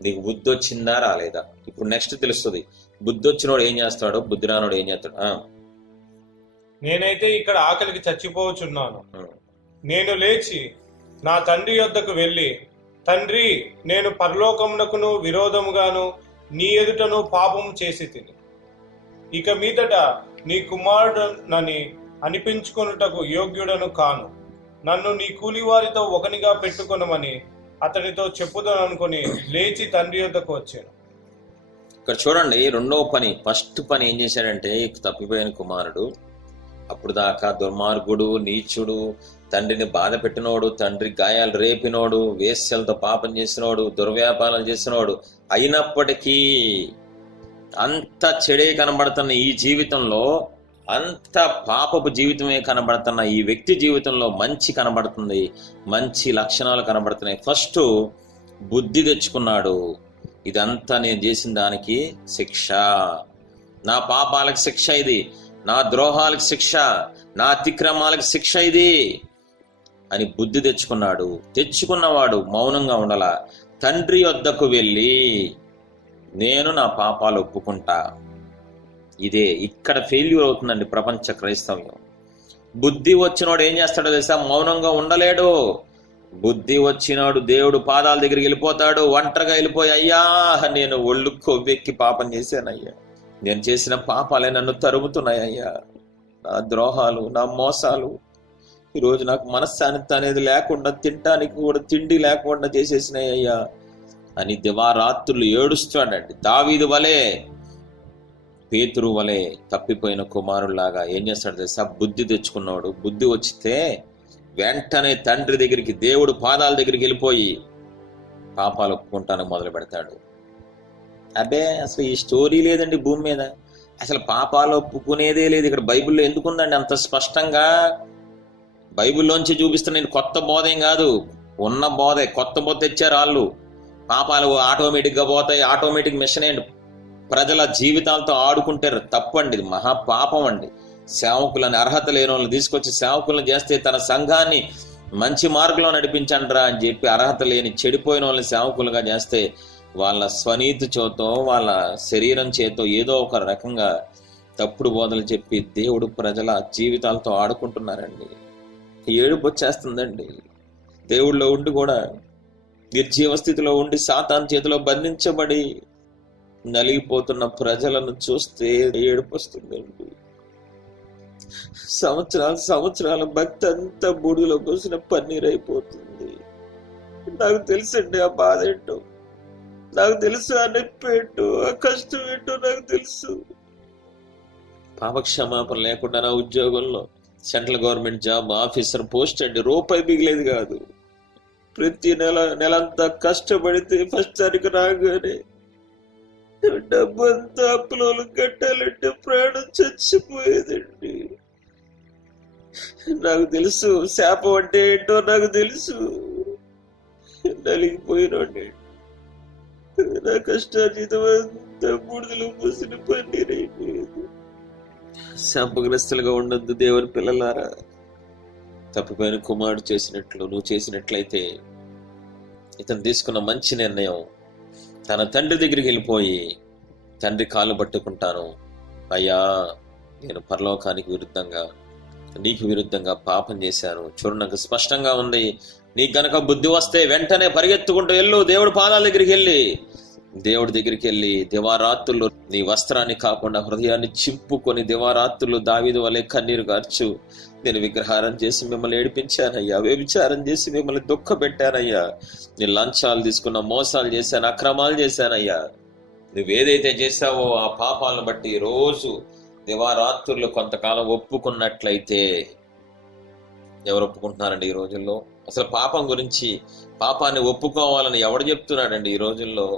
నీకు బుద్ధి వచ్చిందా రాలేదా? ఇప్పుడు నెక్స్ట్ తెలుస్తుంది. బుద్ధి వచ్చినోడు ఏం చేస్తాడో, బుద్ధి రానోడు ఏం చేస్తాడు. నేనైతే ఇక్కడ ఆకలికి చచ్చిపోవచ్చున్నాను. నేను లేచి నా తండ్రి యొద్దకు వెళ్ళి, తండ్రి, నేను పరలోకమునకును విరోధముగాను నీ ఎదుటను పాపం చేసి తిని, ఇక మీదట నీ కుమారుడనని అనిపించుకొనుటకు యోగ్యుడను కాను. నన్ను నీ కూలివారితో ఒకనిగా పెట్టుకొనమని అతనితో చెప్పుదననుకొని లేచి తండ్రి యొద్దకు వచ్చాను. ఇక్కడ చూడండి, రెండవ పని. ఫస్ట్ పని ఏం చేశాడంటే, తప్పిపోయిన కుమారుడు అప్పుడు దాకా దుర్మార్గుడు, నీచుడు, తండ్రిని బాధ పెట్టినోడు, తండ్రి గాయాలు రేపినోడు, వేశ్యలతో పాపం చేసినోడు, దుర్వ్యాపారాలు చేసినోడు, అయినప్పటికీ అంత చెడే కనబడుతున్న ఈ జీవితంలో, అంత పాపపు జీవితమే కనబడుతున్న ఈ వ్యక్తి జీవితంలో మంచి కనబడుతుంది, మంచి లక్షణాలు కనబడుతున్నాయి. ఫస్ట్ బుద్ధి తెచ్చుకున్నాడు. ఇదంతా నేను చేసిన దానికి శిక్ష, నా పాపాలకు శిక్ష ఇది, నా ద్రోహాలకు శిక్ష, నా అతిక్రమాలకు శిక్ష ఇది అని బుద్ధి తెచ్చుకున్నాడు. తెచ్చుకున్నవాడు మౌనంగా ఉండాలా. తండ్రి వద్దకు వెళ్ళి, నేను నా పాపాలు ఒప్పుకుంటా. ఇదే ఇక్కడ ఫెయిల్యూర్ అవుతుందండి ప్రపంచ క్రైస్తవ్యం. బుద్ధి వచ్చినోడు ఏం చేస్తాడో తెలుసా? మౌనంగా ఉండలేడు. బుద్ధి వచ్చినాడు దేవుడు పాదాల దగ్గరికి వెళ్ళిపోతాడు, ఒంటరిగా వెళ్ళిపోయి, అయ్యా నేను ఒళ్ళు కొవ్వెక్కి పాపం చేశానయ్యా, నేను చేసిన పాపాలే నన్ను తరుముతున్నాయి అయ్యా, నా ద్రోహాలు, నా మోసాలు ఈరోజు నాకు మనశ్శాంతి అనేది లేకుండా, తినటానికి కూడా తిండి లేకుండా చేసేసినాయి అయ్యా అని దివారాత్రులు ఏడుస్తాడండి. దావీదు వలే, పేతురు వలే తప్పిపోయిన కుమారులాగా ఏం చేస్తాడు తెలుసా? బుద్ధి తెచ్చుకున్నాడు. బుద్ధి వచ్చితే వెంటనే తండ్రి దగ్గరికి, దేవుడు పాదాల దగ్గరికి వెళ్ళిపోయి పాపాలు ఒప్పుకుంటానికి మొదలు పెడతాడు. అబ్బే, అసలు ఈ స్టోరీ లేదండి భూమి మీద. అసలు పాపాలు ఒప్పుకునేదే లేదు. ఇక్కడ బైబిల్లో ఎందుకుందండి అంత స్పష్టంగా? బైబిల్లోంచి చూపిస్తున్న నేను కొత్త బోధ ఏం కాదు, ఉన్న బోధే. కొత్త బోధ తెచ్చారు వాళ్ళు. పాపాలు ఆటోమేటిక్గా పోతాయి, ఆటోమేటిక్ మిషన్ ఏంటి? ప్రజల జీవితాలతో ఆడుకుంటారు. తప్పండి, ఇది మహాపాపం అండి. సేవకులని, అర్హత లేని వాళ్ళని తీసుకొచ్చి సేవకులను చేస్తే తన సంఘాన్ని మంచి మార్గంలో నడిపించండిరా అని చెప్పి అర్హత లేని చెడిపోయిన వాళ్ళని సేవకులుగా చేస్తే వాళ్ళ స్వనీతి చేతో, వాళ్ళ శరీరం చేతో ఏదో ఒక రకంగా తప్పుడు బోధలు చెప్పి దేవుడు ప్రజల జీవితాలతో ఆడుకుంటున్నారండి. ఏడుపు వచ్చేస్తుందండి. దేవుళ్ళో ఉండి కూడా నిర్జీవ స్థితిలో ఉండి సాతాను చేతిలో బంధించబడి నలిగిపోతున్న ప్రజలను చూస్తే ఏడుపు వస్తుందండి. సంవత్సరాల భక్తి అంతా బూడిలో పోసిన పన్నీర్ అయిపోతుంది. నాకు తెలుసండి ఆ బాధ ఏంటో, నాకు తెలుసు ఆ నొప్పి ఏంటో, ఆ కష్టం ఏంటో నాకు తెలుసు. పాపక్షమాపణ లేకుండా నా ఉద్యోగంలో central government job officer post అండి, రూపాయి మిగిలేదు కాదు. ప్రతి నెలంతా కష్టపడితే ఫస్ట్ తారీఖు రాగానే డబ్బు అంతా అప్పులో కట్టాలంటే ప్రాణం చచ్చిపోయేదండి. నాకు తెలుసు శాపం అంటే ఏంటో, నాకు తెలుసు. నలిగిపోయినండి. నా కష్టార్జితం అంతా బూడిదలో పోసిన పన్నీర్ అయిపోయేది. శాపగ్రస్తులుగా ఉండొద్దు దేవుని పిల్లలారా. తప్పిపోయిన కుమారుడు చేసినట్లు నువ్వు చేసినట్లయితే, ఇతను తీసుకున్న మంచి నిర్ణయం, తన తండ్రి దగ్గరికి వెళ్ళిపోయి తండ్రి కాళ్ళు పట్టుకుంటాను, అయ్యా నేను పరలోకానికి విరుద్ధంగా నీకు విరుద్ధంగా పాపం చేశాను, చూడు నాకు స్పష్టంగా ఉంది, నీకు గనక బుద్ధి వస్తే వెంటనే పరిగెత్తుకుంటూ వెళ్ళు దేవుడి పాదాల దగ్గరికి వెళ్ళి, దేవుడి దగ్గరికి వెళ్ళి దివారాత్రులు నీ వస్త్రాన్ని కాకుండా హృదయాన్ని చింపుకొని దివారాత్రులు దావీదు వలె కన్నీరు గార్చు, నేను విగ్రహారం చేసి మిమ్మల్ని ఏడిపించానయ్యా, వ్యభిచారం చేసి మిమ్మల్ని దుఃఖ పెట్టానయ్యా, నేను లంచాలు తీసుకున్న మోసాలు చేశాను, అక్రమాలు చేశానయ్యా, నువ్వేదైతే చేశావో ఆ పాపాలను బట్టి రోజు దివారాత్రులు కొంతకాలం ఒప్పుకున్నట్లయితే, ఎవరు ఒప్పుకుంటున్నారండి ఈ రోజుల్లో? అసలు పాపం గురించి, పాపాన్ని ఒప్పుకోవాలని ఎవడు చెప్తున్నాడండి ఈ రోజుల్లో?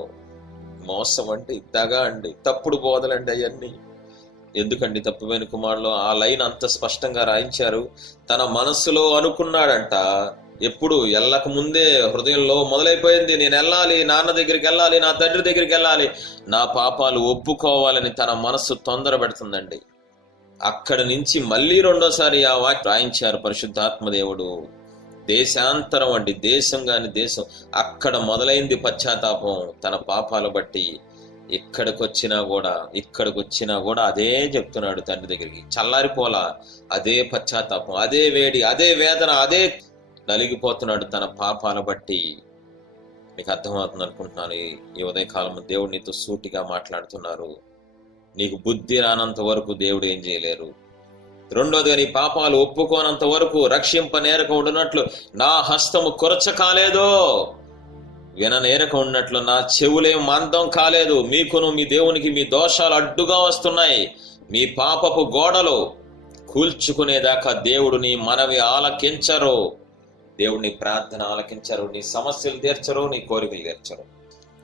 మోసం అండి, దగ అండి, తప్పుడు బోధలండి అవన్నీ. ఎందుకండి తప్పిపోయిన కుమారులో ఆ లైన్ అంత స్పష్టంగా రాయించారు? తన మనస్సులో అనుకున్నాడంట, ఎప్పుడు ఎల్లక ముందే హృదయంలో మొదలైపోయింది, నేను వెళ్ళాలి, నాన్న దగ్గరికి వెళ్ళాలి, నా తండ్రి దగ్గరికి వెళ్ళాలి, నా పాపాలు ఒప్పుకోవాలని తన మనస్సు తొందర పెడుతుందండి. అక్కడి నుంచి మళ్ళీ రెండోసారి ఆ వాక్యం రాయించారు పరిశుద్ధాత్మదేవుడు. దేశాంతరం అండి, దేశం కాని దేశం, అక్కడ మొదలైంది పశ్చాత్తాపం తన పాపాలు బట్టి. ఇక్కడికి వచ్చినా కూడా అదే చెప్తున్నాడు తండ్రి దగ్గరికి, చల్లారిపోలా, అదే పశ్చాత్తాపం, అదే వేడి, అదే వేదన, అదే నలిగిపోతున్నాడు తన పాపాల బట్టి. మీకు అర్థమవుతుంది అనుకుంటున్నాను. ఈ ఉదయకాలం దేవుడు నీతో సూటిగా మాట్లాడుతున్నారు. నీకు బుద్ధి రానంత వరకు దేవుడు ఏం చేయలేరు. రెండోదిగా నీ పాపాలు ఒప్పుకోనంత వరకు రక్షింపనేరక ఉండినట్లు నా హస్తము కొరచ కాలేదో, విననేరక ఉన్నట్లు నా చెవులేం మందం కాలేదు. మీకును మీ దేవునికి మీ దోషాలు అడ్డుగా వస్తున్నాయి. మీ పాపపు గోడలు కూల్చుకునేదాకా దేవుడు నీ మనవి ఆలకించరు, దేవుడు నీ ప్రార్థన ఆలకించరు, నీ సమస్యలు తీర్చరు, నీ కోరికలు తీర్చరు.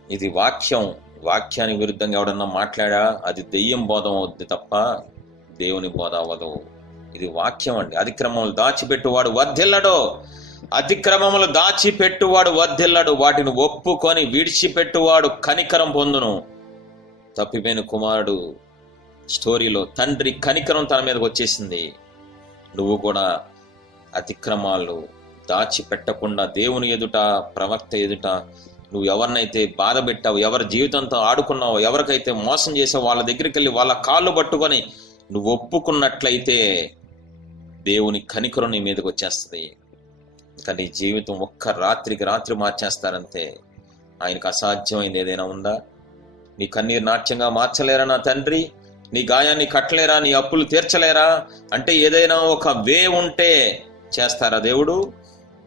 ఇది వాక్యం. వాక్యానికి విరుద్ధంగా ఎవడన్నా మాట్లాడా అది దెయ్యం బోధం అవుద్ది తప్ప దేవుని బోధ అవ్వదు. ఇది వాక్యం అండి. అతిక్రమములు దాచిపెట్టువాడు వర్ధిల్లడు, అతిక్రమములు దాచిపెట్టువాడు వర్ధిల్లడు, వాటిని ఒప్పుకొని విడిచిపెట్టువాడు కనికరం పొందును. తప్పిపోయిన కుమారుడు స్టోరీలో తండ్రి కనికరం తన మీదకి వచ్చేసింది. నువ్వు కూడా అతిక్రమాలు దాచిపెట్టకుండా దేవుని ఎదుట, ప్రవక్త ఎదుట నువ్వు ఎవరినైతే బాధ పెట్టావు, ఎవరి జీవితంతో ఆడుకున్నావో, ఎవరికైతే మోసం చేసావో వాళ్ళ దగ్గరికి వెళ్ళి వాళ్ళ కాళ్ళు పట్టుకొని నువ్వు ఒప్పుకున్నట్లయితే దేవుని కనికరం నీ మీదకి వచ్చేస్తుంది. ఇంకా నీ జీవితం ఒక్క రాత్రికి రాత్రి మార్చేస్తారంతే. ఆయనకు అసాధ్యమైంది ఏదైనా ఉందా? నీ కన్నీరు నాట్యంగా మార్చలేరా నా తండ్రి? నీ గాయాన్ని కట్టలేరా? నీ అప్పులు తీర్చలేరా? అంటే ఏదైనా ఒక వే ఉంటే చేస్తారా దేవుడు?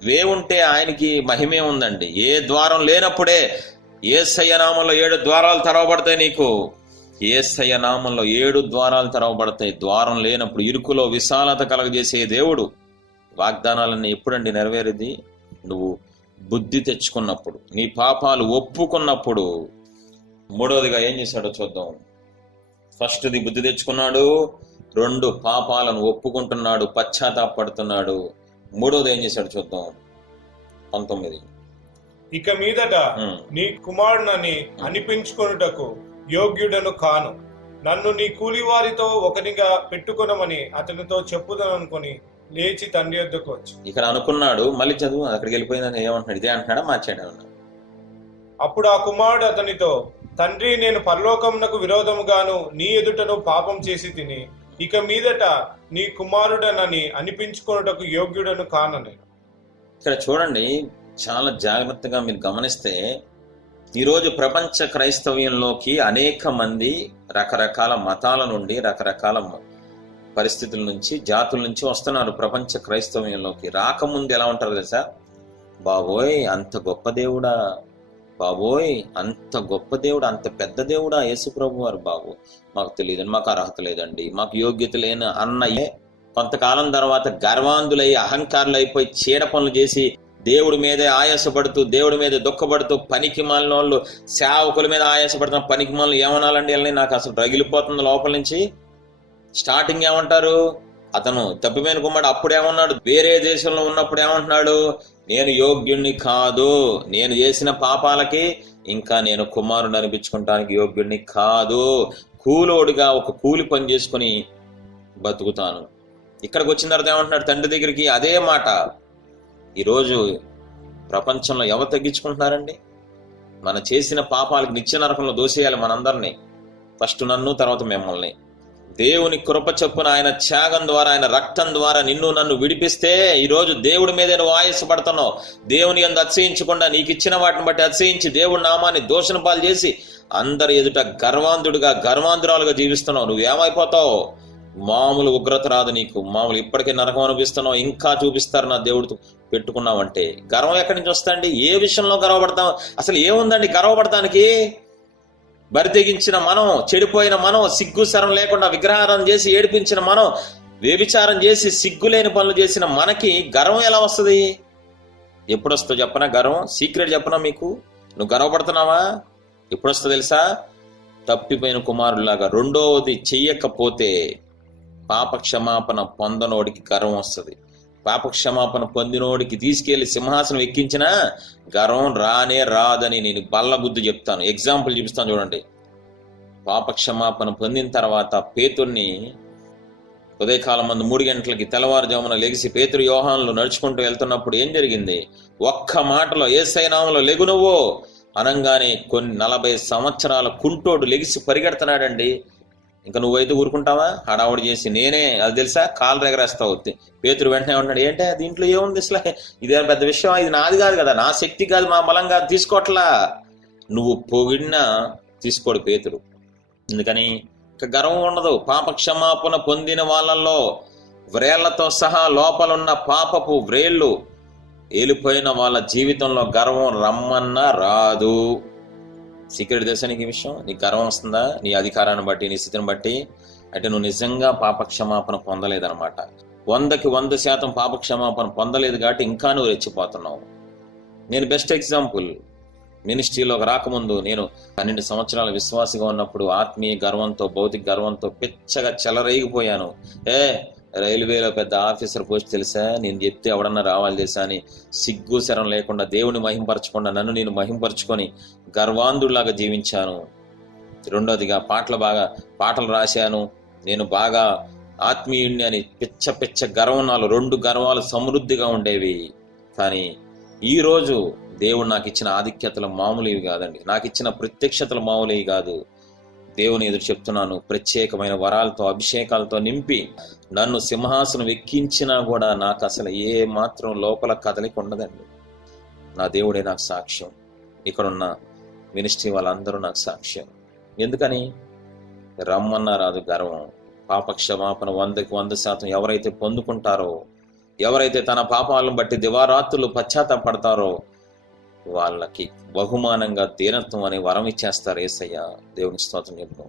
వే ఉంటే ఆయనకి మహిమే ఉందండి. ఏ ద్వారం లేనప్పుడే యేసయ్య నామంలో 7 ద్వారాలు తెరవబడతాయి. నీకు యేసయ్య నామంలో 7 ద్వారాలు తెరవబడతాయి. ద్వారం లేనప్పుడు, ఇరుకులో విశాలత కలగజేసే దేవుడు. వాగ్దానాలన్నీ ఎప్పుడండి నెరవేరేది? నువ్వు బుద్ధి తెచ్చుకున్నప్పుడు, నీ పాపాలు ఒప్పుకున్నప్పుడు. మూడవదిగా ఏం చేశాడో చూద్దాం. ఫస్ట్ది బుద్ధి తెచ్చుకున్నాడు, 2 పాపాలను ఒప్పుకుంటున్నాడు, పశ్చాత్తాపడుతున్నాడు. మూడోది ఏం చేశాడు చూద్దాం. 19. ఇక మీదట నీ కుమారునని అనిపించుకొనుటకు యోగ్యుడను కాను, నన్ను నీ కూలివారితో ఒకనిగా పెట్టుకొనమని అతనితో చెప్పుదననుకొని లేచి తండ్రి వద్దకు వచ్చి. ఇక్కడ అనుకున్నాడు, మళ్ళీ చదువు, అక్కడికి వెళ్ళిపోయిందని ఏమంటున్నాడు? ఇదే అంటున్నాడా, మార్చాడు? అప్పుడు ఆ కుమారుడు అతనితో, తండ్రి, నేను పరలోకమునకు విరోధముగాను నీ ఎదుటను పాపం చేసి తిని ఇక మీదట నీ కుమారుడనని అనిపించుకొనుటకు యోగ్యుడను కానని. ఇక్కడ చూడండి, చాలా జాగ్రత్తగా మీరు గమనిస్తే, ఈరోజు ప్రపంచ క్రైస్తవ్యంలోకి అనేక మంది రకరకాల మతాల నుండి, రకరకాల పరిస్థితుల నుంచి, జాతుల నుంచి వస్తున్నారు ప్రపంచ క్రైస్తవ్యంలోకి. రాకముందు ఎలా ఉంటారు తెలుసా? బాబోయ్ అంత గొప్ప దేవుడా, బాబోయ్ అంత గొప్ప దేవుడు, అంత పెద్ద దేవుడా యేసుప్రభు వారు, బాబు మాకు తెలియదండి, మాకు అర్హత లేదండి, మాకు యోగ్యత లేని అన్నయ్యే. కొంతకాలం తర్వాత గర్వాంధులై అహంకారులు అయిపోయి చీడ పనులు చేసి దేవుడి మీదే ఆయాసపడుతూ, దేవుడి మీద దుఃఖపడుతూ, పనికి మాలిన వాళ్ళు సేవకుల మీద ఆయాసపడుతున్న పనికి మాలను ఏమనాలండి? వెళ్ళని నాకు అసలు రగిలిపోతుంది లోపల నుంచి. స్టార్టింగ్ ఏమంటారు? అతను తప్పిపోయిన కుమారుడు అప్పుడేమన్నాడు? వేరే దేశంలో ఉన్నప్పుడు ఏమంటున్నాడు? నేను యోగ్యుణ్ణి కాదు, నేను చేసిన పాపాలకి ఇంకా నేను కుమారుడు అనిపించుకోవటానికి యోగ్యుణ్ణి కాదు. కూలోడిగా ఒక కూలి పని చేసుకుని బతుకుతాను. ఇక్కడికి వచ్చిన తర్వాత ఏమంటున్నాడు తండ్రి దగ్గరికి? అదే మాట. ఈరోజు ప్రపంచంలో ఎవరు తగ్గించుకుంటున్నారండి? మనం చేసిన పాపాలకు నిత్య నరకంలో దోసేయాలి మనందరినీ. ఫస్ట్ నన్ను, తర్వాత మిమ్మల్ని. దేవుని కృప చొప్పున ఆయన త్యాగం ద్వారా, ఆయన రక్తం ద్వారా నిన్ను నన్ను విడిపిస్తే ఈరోజు దేవుడి మీదే నువ్వు ఆయాసపడుతున్నావు. దేవుని యందు అతిశయించకుండా నీకు ఇచ్చిన వాటిని బట్టి అతిశయించి దేవుడి నామాన్ని దూషణ పాలు చేసి అందరి ఎదుట గర్వాంధురాలుగా జీవిస్తున్నావు. నువ్వేమైపోతావు? మామూలు ఉగ్రత రాదు నీకు. మామూలు ఇప్పటికే నరకం అనిపిస్తున్నావు, ఇంకా చూపిస్తారు నా దేవుడితో పెట్టుకున్నావంటే. గర్వం ఎక్కడి నుంచి వస్తాండి? ఏ విషయంలో గర్వపడతాం? అసలు ఏముందండి గర్వపడటానికి? బరితెగించిన మనం, చెడిపోయిన మనం, సిగ్గు శరం లేకుండా విగ్రహారాధన చేసి ఏడిపించిన మనం, వ్యభిచారం చేసి సిగ్గులేని పనులు చేసిన మనకి గర్వం ఎలా వస్తుంది? ఎప్పుడు వస్తుందో చెప్పనా గర్వం? సీక్రెట్ చెప్పనా మీకు? నువ్వు గర్వపడుతున్నావా? ఎప్పుడు వస్తుందో తెలుసా? తప్పిపోయిన కుమారులాగా రెండోది చెయ్యకపోతే పాప క్షమాపణ పొందనోడికి గర్వం వస్తుంది. పాప క్షమాపణ పొందినోడికి తీసుకెళ్లి సింహాసనం ఎక్కించినా గర్వం రానే రాదని నేను బల్లగుద్దు చెప్తాను. ఎగ్జాంపుల్ చూపిస్తాను చూడండి. పాప క్షమాపణ పొందిన తర్వాత పేతుర్ని ఉదయకాలం మందు 3 గంటలకి తెల్లవారుజామున లెగిసి పేతురు యోహానులు నడుచుకుంటూ వెళ్తున్నప్పుడు ఏం జరిగింది? ఒక్క మాటలో యేసయ్య నామములో లెగు నువ్వు అనంగానే 40 సంవత్సరాల కుంటోడు లెగిసి పరిగెడుతున్నాడండి. ఇంకా నువ్వైతే ఊరుకుంటావా? హడావుడి చేసి నేనే అది తెలుసా కాలు ఎగరేస్తావు. పేతురు వెంటనే ఉంటాడు, ఏంటే దీంట్లో ఏముంది అసలు? ఇదేం పెద్ద విషయం? ఇది నాది కాదు కదా, నా శక్తి కాదు, మా బలం కాదు, తీసుకోవట్లా. నువ్వు పొగిడినా తీసుకోడు పేతురు. ఎందుకని? ఇక గర్వం ఉండదు. పాప క్షమాపణ పొందిన వాళ్ళల్లో వ్రేళ్లతో సహా లోపలున్న పాపపు వ్రేళ్లు ఏలిపోయిన వాళ్ళ జీవితంలో గర్వం రమ్మన్నా రాదు. సీక్రెట్ తెలుసా నీకు ఈ విషయం? నీకు గర్వం వస్తుందా? నీ అధికారాన్ని బట్టి, నీ స్థితిని బట్టి? అంటే నువ్వు నిజంగా పాపక్షమాపణ పొందలేదన్నమాట. 100కి 100% పాపక్షమాపణ పొందలేదు కాబట్టి ఇంకా నువ్వు రెచ్చిపోతున్నావు. నేను బెస్ట్ ఎగ్జాంపుల్. మినిస్ట్రీలోకి రాకముందు నేను 12 సంవత్సరాల విశ్వాసిగా ఉన్నప్పుడు ఆత్మీయ గర్వంతో, భౌతిక గర్వంతో పిచ్చగా చెలరేగిపోయాను. రైల్వేలో పెద్ద ఆఫీసర్ పోస్ట్ తెలుసా, నేను చెప్తే ఎవడన్నా రావాలి తెలుసా అని సిగ్గు శరం లేకుండా దేవుని మహింపరచకుండా నన్ను నేను మహింపరచుకొని గర్వాంధుడిలాగా జీవించాను. రెండోదిగా పాటలు రాశాను. నేను బాగా ఆత్మీయుణ్ణి అని పిచ్చ గర్వం, నాలో 2 గర్వాలు సమృద్ధిగా ఉండేవి. కానీ ఈరోజు దేవుడు నాకు ఇచ్చిన ఆధిక్యతలు మామూలువి కాదండి. నాకు ఇచ్చిన ప్రత్యక్షతలు మామూలువి కాదు. దేవుని ఎదురు చెప్తున్నాను, ప్రత్యేకమైన వరాలతో, అభిషేకాలతో నింపి నన్ను సింహాసనం ఎక్కించినా కూడా నాకు అసలు ఏ మాత్రం లోపల కదలిక ఉండదండి. నా దేవుడే నాకు సాక్ష్యం. ఇక్కడున్న మినిస్ట్రీ వాళ్ళందరూ నాకు సాక్ష్యం. ఎందుకని? రమ్మన్నా రాదు గర్వం. పాప క్షమాపణ 100కి 100% ఎవరైతే పొందుకుంటారో, ఎవరైతే తన పాపాలను బట్టి దివారాత్రులు పశ్చాత్తాపడతారో వాళ్ళకి బహుమానంగా దీనత్వం అనే వరం ఇచ్చేస్తారు యేసయ్య. దేవుని స్తోత్రం చెప్తాం.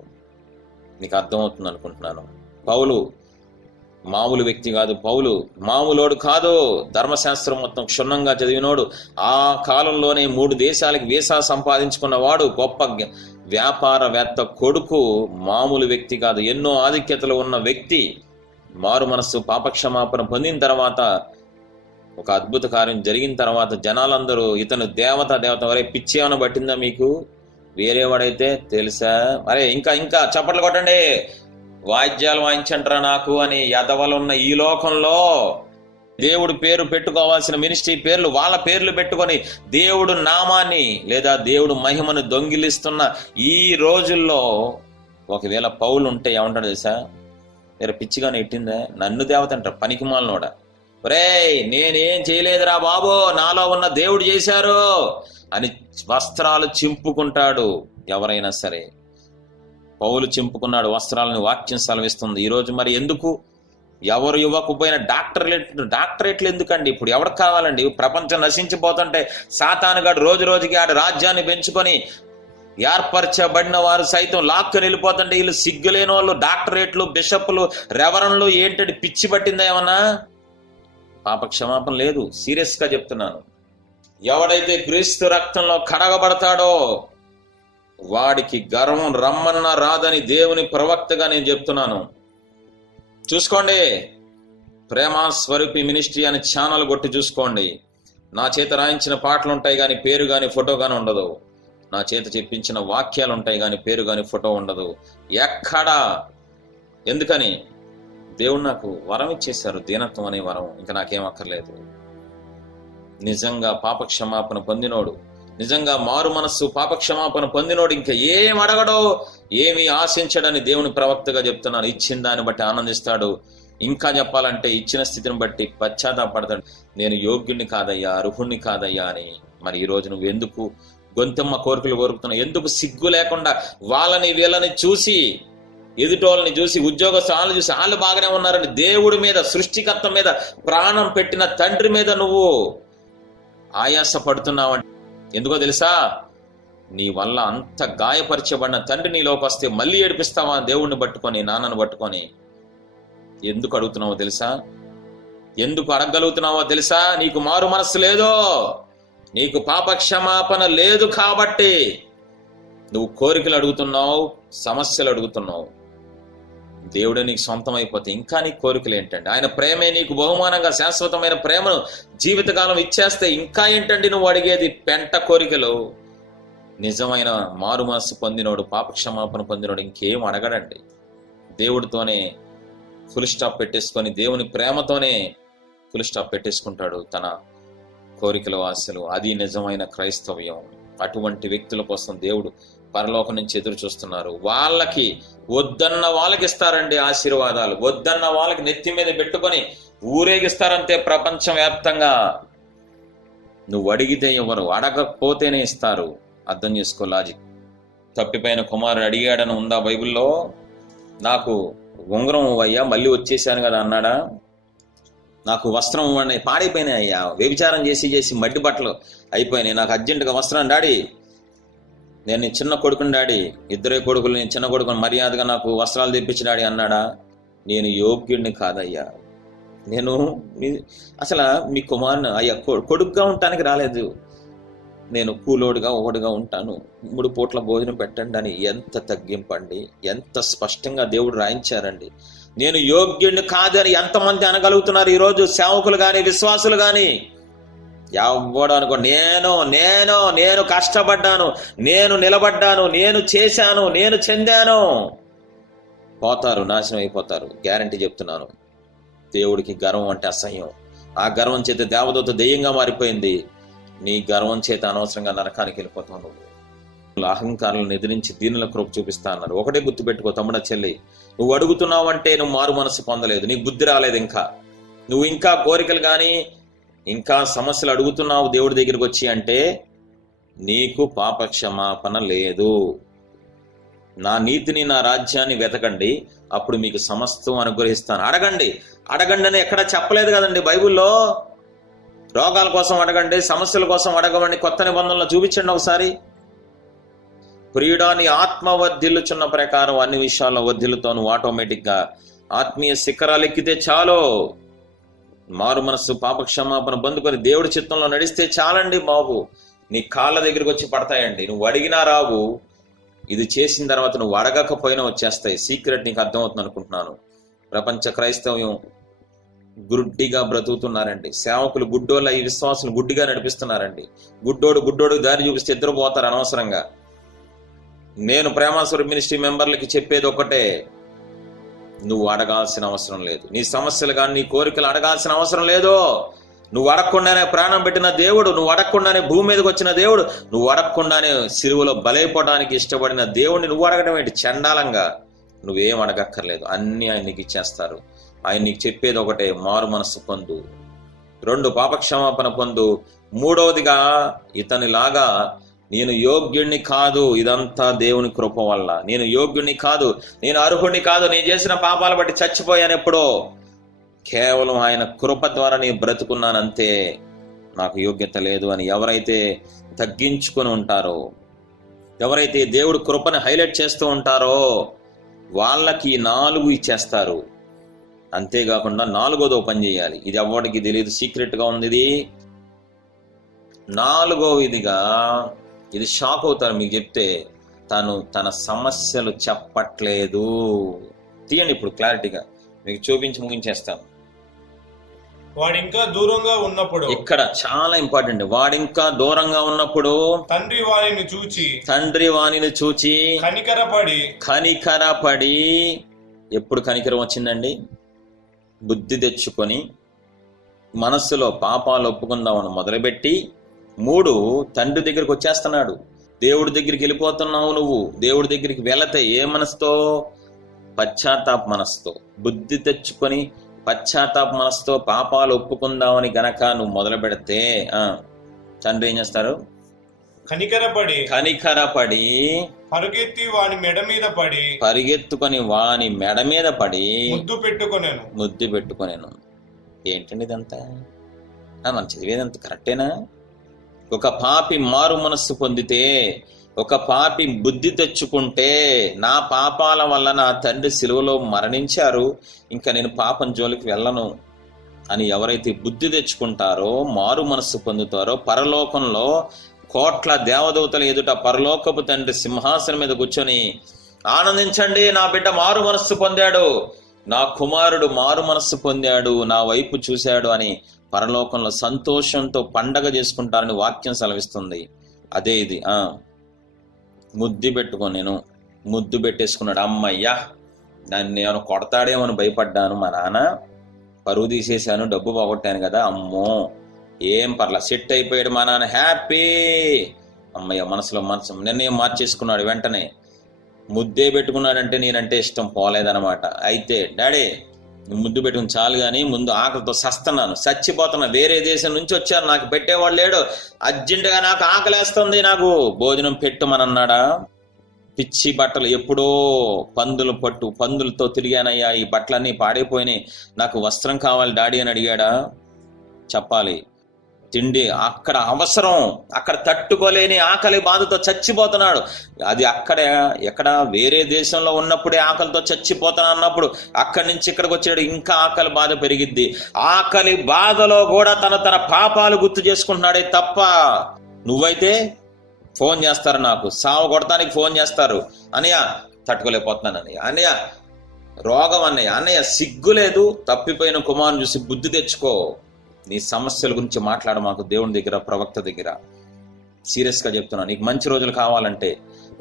నీకు అర్థమవుతుంది అనుకుంటున్నాను. పౌలు మామూలు వ్యక్తి కాదు. పౌలు మామూలోడు కాదు. ధర్మశాస్త్రం మొత్తం క్షుణ్ణంగా చదివినోడు. ఆ కాలంలోనే 3 దేశాలకి వీసా సంపాదించుకున్నవాడు. గొప్ప వ్యాపారవేత్త కొడుకు. మామూలు వ్యక్తి కాదు. ఎన్నో ఆధిక్యతలు ఉన్న వ్యక్తి. మారు మనస్సు, పాపక్షమాపణ పొందిన తర్వాత, ఒక అద్భుత కార్యం జరిగిన తర్వాత జనాలందరూ ఇతను దేవత వరే పిచ్చి ఏమైనా పట్టిందా మీకు? వేరేవాడైతే తెలుసా, అరే ఇంకా చప్పట్లు కొట్టండి, వాయిద్యాలు వాయించంటారా నాకు అని ఎదవలున్న ఈ లోకంలో దేవుడు పేరు పెట్టుకోవాల్సిన మినిస్ట్రీ పేర్లు వాళ్ళ పేర్లు పెట్టుకొని దేవుడు నామాన్ని లేదా దేవుడు మహిమను దొంగిలిస్తున్న ఈ రోజుల్లో ఒకవేళ పౌలు ఉంటే ఏమంటాడు తెలుసా? వేరే పిచ్చిగానే ఎట్టిందా, నన్ను దేవత అంటారు, పనికి మాలనోడా. ఒరేయ్ నేనేం చేయలేదురా బాబో, నాలో ఉన్న దేవుడు చేశారు అని వస్త్రాలు చింపుకుంటాడు ఎవరైనా సరే. పౌలు చింపుకున్నాడు వస్త్రాలను, వాక్యం సెలవిస్తుంది. ఈరోజు మరి ఎందుకు ఎవరు ఇవ్వకపోయినా డాక్టరేట్లు ఎందుకండి? ఇప్పుడు ఎవరికి కావాలండి? ప్రపంచం నశించిపోతుంటే సాతానుగాడు రోజు రోజుకి ఆడ రాజ్యాన్ని పెంచుకొని ఏర్పరచబడిన వారు సైతం లాక్కుని వెళ్ళిపోతుంటే వీళ్ళు సిగ్గులేని వాళ్ళు డాక్టరేట్లు, బిషప్లు, రెవరన్లు ఏంటంటే పిచ్చి పట్టిందా ఏమన్నా? పాప క్షమాపణ లేదు. సీరియస్ గా చెప్తున్నాను. ఎవడైతే క్రీస్తు రక్తంలో కడగబడతాడో వాడికి గర్వం రమ్మన్నా రాదని దేవుని ప్రవక్తగా నేను చెప్తున్నాను. చూసుకోండి, ప్రేమ స్వరూపి మినిస్ట్రీ అని ఛానల్ కొట్టి చూసుకోండి. నా చేత రాయించిన పాటలు ఉంటాయి కానీ పేరు కానీ ఫోటో కానీ ఉండదు. నా చేత చెప్పించిన వాక్యాలు ఉంటాయి కానీ పేరు కానీ ఫోటో ఉండదు ఎక్కడా. ఎందుకని? దేవుడు నాకు వరం ఇచ్చేశారు, దీనత్వం అనే వరం. ఇంకా నాకేం అక్కర్లేదు. నిజంగా పాపక్షమాపణ పొందినోడు, నిజంగా మారు మనస్సు పాపక్షమాపణ పొందినోడు ఇంకా ఏం అడగడో, ఏమి ఆశించడని దేవుని ప్రవక్తగా చెప్తున్నాను. ఇచ్చిన దాన్ని బట్టి ఆనందిస్తాడు. ఇంకా చెప్పాలంటే ఇచ్చిన స్థితిని బట్టి పశ్చాత్తాపడతాడు. నేను యోగ్యుణ్ణి కాదయ్యా, అర్హుణ్ణి కాదయ్యా అని. మరి ఈ రోజు నువ్వు ఎందుకు గొంతెమ్మ కోరికలు కోరుకుతున్నావు? ఎందుకు సిగ్గు లేకుండా వాళ్ళని వీళ్ళని చూసి, ఎదుటోళ్ళని చూసి, ఉద్యోగస్తులను చూసి వాళ్ళు బాగానే ఉన్నారని దేవుడి మీద, సృష్టికర్త మీద, ప్రాణం పెట్టిన తండ్రి మీద నువ్వు ఆయాస పడుతున్నావంటే ఎందుకో తెలుసా? నీ వల్ల అంత గాయపరచబడిన తండ్రి నీలోకి వస్తే మళ్ళీ ఏడిపిస్తావా దేవుణ్ణి పట్టుకొని, నాన్నను పట్టుకొని? ఎందుకు అడుగుతున్నావో తెలుసా? ఎందుకు అడగగలుగుతున్నావో తెలుసా? నీకు మారు మనస్సు లేదో, నీకు పాప క్షమాపణ లేదు కాబట్టి నువ్వు కోరికలు అడుగుతున్నావు, సమస్యలు అడుగుతున్నావు. దేవుడే నీకు సొంతం అయిపోతే ఇంకా నీ కోరికలు ఏంటండి? ఆయన ప్రేమే నీకు బహుమానంగా శాశ్వతమైన ప్రేమను జీవితకాలం ఇచ్చేస్తే ఇంకా ఏంటండి నువ్వు అడిగేది పెంట కోరికలు? నిజమైన మారు మనస్సు పొందినోడు, పాప క్షమాపణ పొందినోడు ఇంకేం అడగడండి. దేవుడితోనే ఫుల్ స్టాప్ పెట్టేసుకొని, దేవుని ప్రేమతోనే ఫుల్ స్టాప్ పెట్టేసుకుంటాడు తన కోరికలు, ఆశలు. అది నిజమైన క్రైస్తవ్యం. అటువంటి వ్యక్తుల కోసం దేవుడు పరలోకం నుంచి ఎదురు చూస్తున్నారు. వాళ్ళకి వద్దన్న వాళ్ళకి ఇస్తారండి ఆశీర్వాదాలు. వద్దన్న వాళ్ళకి నెత్తి మీద పెట్టుకొని ఊరేగిస్తారంతే ప్రపంచవ్యాప్తంగా. నువ్వు అడిగితే ఎవరు, అడగకపోతేనే ఇస్తారు. అర్థం చేసుకో లాజిక్. తప్పిపోయిన కుమారుడు అడిగాడని ఉందా బైబిల్లో? నాకు ఉంగరం అయ్యా, మళ్ళీ వచ్చేసాను కదా అన్నాడా? నాకు వస్త్రం ఇవ్వండి, పాడైపోయినాయి అయ్యా, వ్యభిచారం చేసి చేసి మడ్డి బట్టలు అయిపోయినాయి, నాకు అర్జెంటుగా వస్త్రం డాడీ, నేను చిన్న కొడుకుని డాడీ, ఇద్దరే కొడుకులు, నేను చిన్న కొడుకుని, మర్యాదగా నాకు వస్త్రాలు తెప్పించి డాడీ అన్నాడా? నేను యోగ్యుడిని కాదయ్యా, నేను అసలు మీ కుమారుని అయ్యా కొడుకుగా ఉండటానికి రాలేదు, నేను కూలోడుగా ఒకటిగా ఉంటాను, 3 పూట్ల భోజనం పెట్టండి అని. ఎంత తగ్గింపండి, ఎంత స్పష్టంగా దేవుడు రాయించారండి. నేను యోగ్యుడిని కాదని ఎంతమంది అనగలుగుతున్నారు ఈరోజు? సేవకులు కానీ, విశ్వాసులు కానీ. ఎవడు అనుకో, నేను కష్టపడ్డాను, నేను నిలబడ్డాను, నేను చేశాను, నేను చెందాను, పోతారు, నాశనం అయిపోతారు. గ్యారంటీ చెప్తున్నాను. దేవుడికి గర్వం అంటే అసహ్యం. ఆ గర్వం చేత దేవదూత దెయ్యంగా మారిపోయింది. నీ గర్వం చేత అనవసరంగా నరకానికి వెళ్ళిపోతావు. నువ్వు అహంకారాలను ఎదిరించి దీనుల కృప చూపిస్తా అన్నారు. ఒకటే గుర్తుపెట్టుకో తమ్ముడ, చెల్లి, నువ్వు అడుగుతున్నావంటే నువ్వు మారు మనసు పొందలేదు, నీకు బుద్ధి రాలేదు. నువ్వు ఇంకా కోరికలు కానీ, ఇంకా సమస్యలు అడుగుతున్నావు దేవుడి దగ్గరికి వచ్చి అంటే నీకు పాప క్షమాపణ లేదు. నా నీతిని, నా రాజ్యాన్ని వెతకండి, అప్పుడు మీకు సమస్తం అనుగ్రహిస్తాను. అడగండి అని ఎక్కడా చెప్పలేదు కదండి బైబిల్లో. రోగాల కోసం అడగండి, సమస్యల కోసం అడగమని కొత్త నిబంధనలు చూపించండి ఒకసారి. ప్రియుడా, నీ ఆత్మ వర్ధిల్లుచున్న ప్రకారం అన్ని విషయాల్లో వర్ధిల్లుతో నువ్వు ఆటోమేటిక్గా ఆత్మీయ శిఖరాలు ఎక్కితే చాలు. మారు మనస్సు పాప క్షమాపణ పొందుకొని దేవుడి చిత్తంలో నడిస్తే చాలండి బాబు. నీ కాళ్ళ దగ్గరికి వచ్చి పడతాయండి. నువ్వు అడిగినా రావు, ఇది చేసిన తర్వాత నువ్వు అడగకపోయినా వచ్చేస్తాయి. సీక్రెట్ నీకు అర్థమవుతుంది అనుకుంటున్నాను. ప్రపంచ క్రైస్తవ్యం గుడ్డిగా బ్రతుకుతున్నారండి. సేవకులు గుడ్డోళ్ళ, ఈ విశ్వాసులు గుడ్డిగా నడిపిస్తున్నారండి. గుడ్డోడు దారి చూపిస్తే ఇద్దరు పోతారు అనవసరంగా. నేను ప్రేమాసుర మినిస్ట్రీ మెంబర్లకి చెప్పేది ఒకటే, నువ్వు అడగాల్సిన అవసరం లేదు. నీ సమస్యలు కానీ, నీ కోరికలు అడగాల్సిన అవసరం లేదు. నువ్వు అడగకుండానే ప్రాణం పెట్టిన దేవుడు, నువ్వు అడగకుండానే భూమి మీదకి వచ్చిన దేవుడు, నువ్వు అడగకుండానే సిలువలో బలైపోవడానికి ఇష్టపడిన దేవుడిని నువ్వు అడగడం ఏంటి చండాలంగా? నువ్వేం అడగక్కర్లేదు, అన్నీ ఆయన నీకు ఇచ్చేస్తారు. ఆయన నీకు చెప్పేది ఒకటే, మారు మనస్సు పొందు. 2 పాపక్షమాపణ పొందు. 3వదిగా ఇతనిలాగా నేను యోగ్యుణ్ణి కాదు, ఇదంతా దేవుని కృప వల్ల. నేను యోగ్యుణ్ణి కాదు, నేను అర్హుణ్ణి కాదు, నేను చేసిన పాపాల బట్టి చచ్చిపోయాను ఎప్పుడో. కేవలం ఆయన కృప ద్వారా నేను బ్రతుకున్నానంతే, నాకు యోగ్యత లేదు అని ఎవరైతే తగ్గించుకుని ఉంటారో, ఎవరైతే దేవుడు కృపని హైలైట్ చేస్తూ ఉంటారో వాళ్ళకి 4 ఇచ్చేస్తారు. అంతేకాకుండా 4వదో పని చేయాలి. ఇది ఎవరికి తెలియదు, సీక్రెట్గా ఉంది ఇది. 4వదిగా ఇది షాక్ అవుతారు మీకు చెప్తే, తను తన సమస్యలు చెప్పట్లేదు. తీయండి ఇప్పుడు క్లారిటీగా మీకు చూపించి ముగించేస్తాను. వాడింకా దూరంగా ఉన్నప్పుడు, ఇక్కడ చాలా ఇంపార్టెంట్, వాడింకా దూరంగా ఉన్నప్పుడు తండ్రి వానిని చూచి కనికరపడి. ఎప్పుడు కనికరం వచ్చిందండి? బుద్ధి తెచ్చుకొని మనస్సులో పాపాలు ఒప్పుకుందామని మొదలుపెట్టి 3 తండ్రి దగ్గరికి వచ్చేస్తున్నాడు. దేవుడి దగ్గరికి వెళ్ళిపోతున్నావు నువ్వు. దేవుడి దగ్గరికి వెళతే ఏ మనసుతో? పశ్చాత్తాప మనసుతో. బుద్ధి తెచ్చుకొని పశ్చాత్తాప మనసుతో పాపాలు ఒప్పుకుందామని గనక నువ్వు మొదలు పెడితే తండ్రి ఏం చేస్తారు? కనికరపడి పరిగెత్తుకొని వాని మెడ మీద పడి ముద్దు పెట్టుకొనేను. ఏంటండి ఇదంతా? మనం చదివేదంతా కరెక్టేనా? ఒక పాపి మారు మనస్సు పొందితే, ఒక పాపి బుద్ధి తెచ్చుకుంటే, నా పాపాల వల్ల నా తండ్రి సిలువలో మరణించారు, ఇంకా నేను పాపం జోలికి వెళ్ళను అని ఎవరైతే బుద్ధి తెచ్చుకుంటారో, మారు మనస్సు పొందుతారో, పరలోకంలో కోట్ల దేవదూతల ఎదుట పరలోకపు తండ్రి సింహాసనం మీద కూర్చొని ఆనందించండి, నా బిడ్డ మారు మనస్సు పొందాడు, నా కుమారుడు మారు మనస్సు పొందాడు, నా వైపు చూశాడు అని పరలోకంలో సంతోషంతో పండగ చేసుకుంటారని వాక్యం సెలవిస్తుంది. అదే ఇది. ముద్దు పెట్టుకొని నేను ముద్దు పెట్టేసుకున్నాడు. అమ్మయ్యా, దాన్ని నేను కొడతాడేమో అని భయపడ్డాను, మా నాన్న పరువు తీసేశాను, డబ్బు పోగొట్టాను కదా, అమ్మో ఏం పర్లా, సెట్ అయిపోయాడు మా నాన్న, హ్యాపీ. అమ్మయ్య, మనసులో నిర్ణయం మార్చేసుకున్నాడు. వెంటనే ముద్దే పెట్టుకున్నాడంటే నేనంటే ఇష్టం పోలేదనమాట. అయితే డాడీ ముద్దు పెట్టుకుని చాలు కానీ ముందు ఆకలితో సస్తున్నాను, చచ్చిపోతున్నా, వేరే దేశం నుంచి వచ్చాను, నాకు పెట్టేవాళ్ళు లేడు, అర్జెంటుగా నాకు ఆకలేస్తుంది, నాకు భోజనం పెట్టమనన్నాడా? పిచ్చి బట్టలు ఎప్పుడో పందులతో తిరిగానయ్యా, ఈ బట్టలన్నీ పాడైపోయినాయి, నాకు వస్త్రం కావాలి డాడీ అని అడిగాడా? చెప్పాలి. తిండి అక్కడ అవసరం, అక్కడ తట్టుకోలేని ఆకలి బాధతో చచ్చిపోతున్నాడు. అది ఎక్కడ వేరే దేశంలో ఉన్నప్పుడే ఆకలితో చచ్చిపోతాను అన్నప్పుడు అక్కడి నుంచి ఇక్కడికి వచ్చాడు, ఇంకా ఆకలి బాధ పెరిగిద్ది. ఆకలి బాధలో కూడా తన పాపాలు గుర్తు చేసుకుంటున్నాడే తప్ప, నువ్వైతే ఫోన్ చేస్తారు, నాకు సావు కొడతానికి ఫోన్ చేస్తారు, అన్నయ్య తట్టుకోలేకపోతున్నాను, అన్నయ్య రోగం, అన్నయ్య సిగ్గు లేదు, తప్పిపోయిన కుమారుని చూసి బుద్ధి తెచ్చుకో, నీ సమస్యల గురించి మాట్లాడు మాకు దేవుని దగ్గర, ప్రవక్త దగ్గర. సీరియస్గా చెప్తున్నా, నీకు మంచి రోజులు కావాలంటే,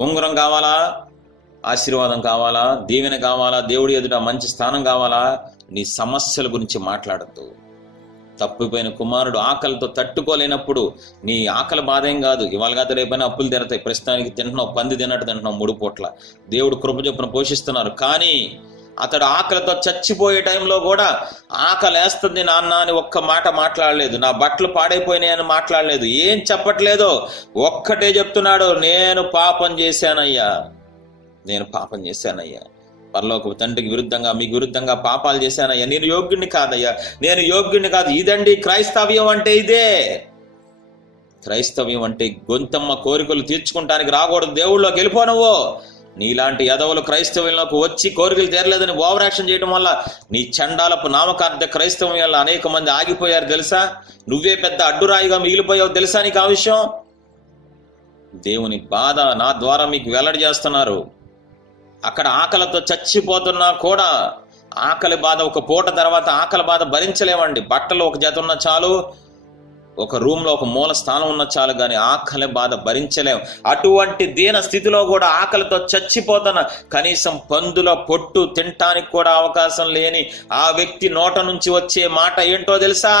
ఉంగరం కావాలా, ఆశీర్వాదం కావాలా, దీవెన కావాలా, దేవుడి ఎదుట మంచి స్థానం కావాలా, నీ సమస్యల గురించి మాట్లాడద్దు. తప్పిపోయిన కుమారుడు ఆకలితో తట్టుకోలేనప్పుడు నీ ఆకలి బాధ ఏం కాదు, ఇవాళ కాదు రేపైనా అప్పులు తెరతాయి, ప్రస్తుతానికి తింటున్నావు, పంది తిన్నట్టు తింటున్నావు 3 పూట్ల, దేవుడు కృప చొప్పున పోషిస్తున్నారు. కానీ అతడు ఆకలితో చచ్చిపోయే టైంలో కూడా ఆకలేస్తుంది నాన్న అని ఒక్క మాట మాట్లాడలేదు, నా బట్టలు పాడైపోయినాయని మాట్లాడలేదు, ఏం చెప్పట్లేదు, ఒక్కటే చెప్తున్నాడు, నేను పాపం చేశానయ్యా, పరలోకపు తండ్రికి విరుద్ధంగా, మీకు విరుద్ధంగా పాపాలు చేశానయ్యా, నేను యోగ్యుడిని కాదయ్యా, నేను యోగ్యుడిని కాదు. ఇదండి క్రైస్తవ్యం అంటే, ఇదే క్రైస్తవ్యం అంటే. గొంతమ్మ కోరికలు తీర్చుకుంటానికి రాకూడదు, దేవుళ్ళలోకి వెళ్ళిపోనవో. నీలాంటి యదవులు క్రైస్తవ్యంలోకి వచ్చి కోరికలు తీరలేదని ఓవర్ యాక్షన్ చేయడం వల్ల నీ చండాలపు నామకార్థ క్రైస్తవం వల్ల అనేక మంది ఆగిపోయారు తెలుసా? నువ్వే పెద్ద అడ్డురాయిగా మిగిలిపోయావు తెలుసా నీకు ఆ విషయం? దేవుని బాధ నా ద్వారా మీకు వెల్లడి చేస్తున్నారు. అక్కడ ఆకలితో చచ్చిపోతున్నా కూడా ఆకలి బాధ, ఒక పూట తర్వాత ఆకలి బాధ భరించలేమండి. బట్టలు ఒక జత ఉన్న చాలు, ఒక రూమ్ లో ఒక మూల స్థానం ఉన్న చాలు, కానీ ఆకలి బాధ భరించలేం. అటువంటి దీన స్థితిలో కూడా ఆకలితో చచ్చిపోతున్న, కనీసం పందుల పొట్టు తినటానికి కూడా అవకాశం లేని ఆ వ్యక్తి నోట నుంచి వచ్చే మాట ఏంటో తెలుసా?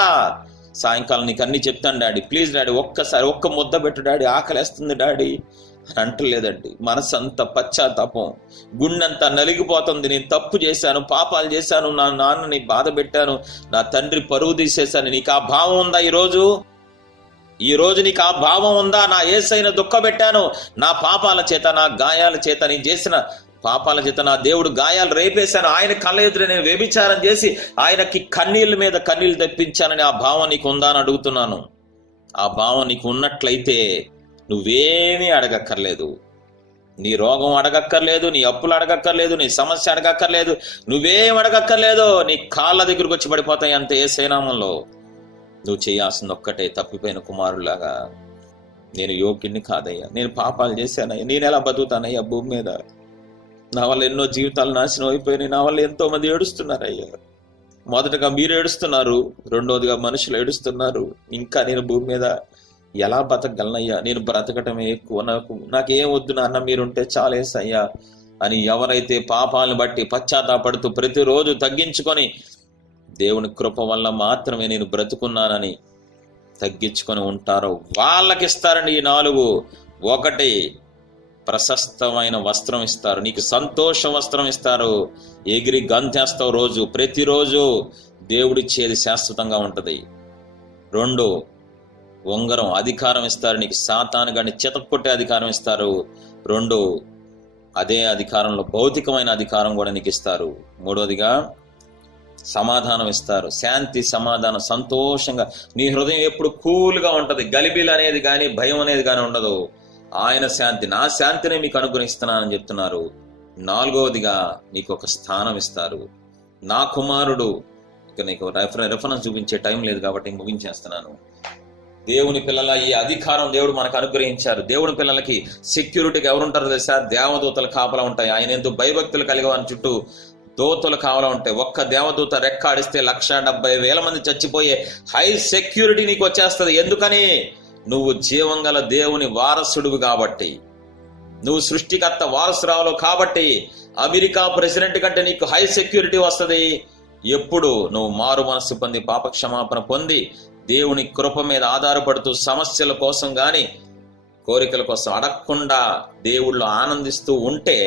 సాయంకాలం నీకు అన్ని చెప్తాను డాడీ, ప్లీజ్ డాడీ ఒక్కసారి ఒక్క ముద్ద పెట్టు డాడీ, ఆకలేస్తుంది డాడీ అని అంటలేదండి. మనసు అంత పశ్చాత్తాపం, గుండెంతా నలిగిపోతుంది. నేను తప్పు చేశాను, పాపాలు చేశాను, నా నాన్నని బాధ పెట్టాను, నా తండ్రి పరువు తీసేశాను. నీకు ఆ భావం ఉందా? ఈ రోజు నీకు ఆ భావం ఉందా? నా యేసయ్యను దుఃఖపెట్టాను, నా పాపాల చేత, నా గాయాల చేత, నేను చేసిన పాపాల చేత నా దేవుడు గాయాలు రేపేశాను, ఆయన కళ్ళ ఎదురు నేను వ్యభిచారం చేసి ఆయనకి కన్నీళ్ళ మీద కన్నీళ్ళు తెప్పించానని ఆ భావం నీకు ఉందా అని అడుగుతున్నాను. ఆ భావం నీకు ఉన్నట్లయితే నువ్వేమీ అడగక్కర్లేదు, నీ రోగం అడగక్కర్లేదు, నీ అప్పులు అడగక్కర్లేదు, నీ సమస్య అడగక్కర్లేదు, నువ్వేం అడగక్కర్లేదు, నీ కాళ్ళ దగ్గరకు వచ్చి పడిపోతాయి అంతే యేసయ్య నామంలో. నువ్వు చేయాల్సింది ఒక్కటే, తప్పిపోయిన కుమారులాగా, నేను యోగ్యుని కాదయ్యా, నేను పాపాలు చేశానయ్యా, నేను ఎలా బతుకుతానయ్యా భూమి మీద, నా వల్ల ఎన్నో జీవితాలు నాశనం అయిపోయినాయి, నా వల్ల ఎంతో మంది ఏడుస్తున్నారయ్యా. మొదటగా మీరు ఏడుస్తున్నారు, రెండోదిగా మనుషులు ఏడుస్తున్నారు, ఇంకా నేను భూమి మీద ఎలా బతకగలనయ్యా, నేను బ్రతకటమే ఎక్కువ, నాకేం వద్దు నాన్న, మీరుంటే చాలేసయ్యా అని ఎవరైతే పాపాలను బట్టి పశ్చాత్తాపడుతూ ప్రతిరోజు తగ్గించుకొని దేవుని కృప వల్ల మాత్రమే నేను బ్రతుకున్నానని తగ్గించుకొని ఉంటారో వాళ్ళకి ఇస్తారండి ఈ 4. 1, ప్రశస్తమైన వస్త్రం ఇస్తారు, నీకు సంతోష వస్త్రం ఇస్తారు, ఎగిరి గంతేస్తావు రోజు, ప్రతిరోజు దేవుడిచ్చేది శాశ్వతంగా ఉంటుంది. 2, ఉంగరం, అధికారం ఇస్తారు, నీకు సాతాను గాని చితక్కొట్టే అధికారం ఇస్తారు. 2, అదే అధికారంలో భౌతికమైన అధికారం కూడా నీకు ఇస్తారు. 3వదిగా సమాధానం ఇస్తారు, శాంతి, సమాధానం, సంతోషంగా నీ హృదయం ఎప్పుడు కూల్గా ఉంటుంది, గలిబిలు అనేది కానీ భయం అనేది కానీ ఉండదు. ఆయన శాంతి, నా శాంతిని మీకు అనుగ్రహిస్తున్నానని చెప్తున్నారు. 4వదిగా నీకు ఒక స్థానం ఇస్తారు. నా కుమారుడు, ఇక నీకు రెఫరెన్స్ చూపించే టైం లేదు కాబట్టి ముగించేస్తున్నాను. దేవుని పిల్లల ఈ అధికారం దేవుడు మనకు అనుగ్రహించారు. దేవుని పిల్లలకి సెక్యూరిటీకి ఎవరుంటారో తెలుసా? దేవదూతలు కాపలా ఉంటాయి. ఆయన ఎందుకు భయభక్తులు కలిగి వారి చుట్టూ దూతలు కావాలా ఉంటాయి. ఒక్క దేవదూత రెక్కాడిస్తే 170,000 మంది చచ్చిపోయే హై సెక్యూరిటీ నీకు వచ్చేస్తుంది. ఎందుకని? నువ్వు జీవంగల దేవుని వారసుడువు కాబట్టి, నువ్వు సృష్టికర్త వారసురావులు కాబట్టి. అమెరికా ప్రెసిడెంట్ కంటే నీకు హై సెక్యూరిటీ వస్తుంది. ఎప్పుడు నువ్వు మారు మనస్సు పొంది పాప క్షమాపణ పొంది దేవుని కృప మీద ఆధారపడుతూ సమస్యల కోసం గాని కోరికల కోసం అడగకుండా దేవుళ్ళు ఆనందిస్తూ ఉంటే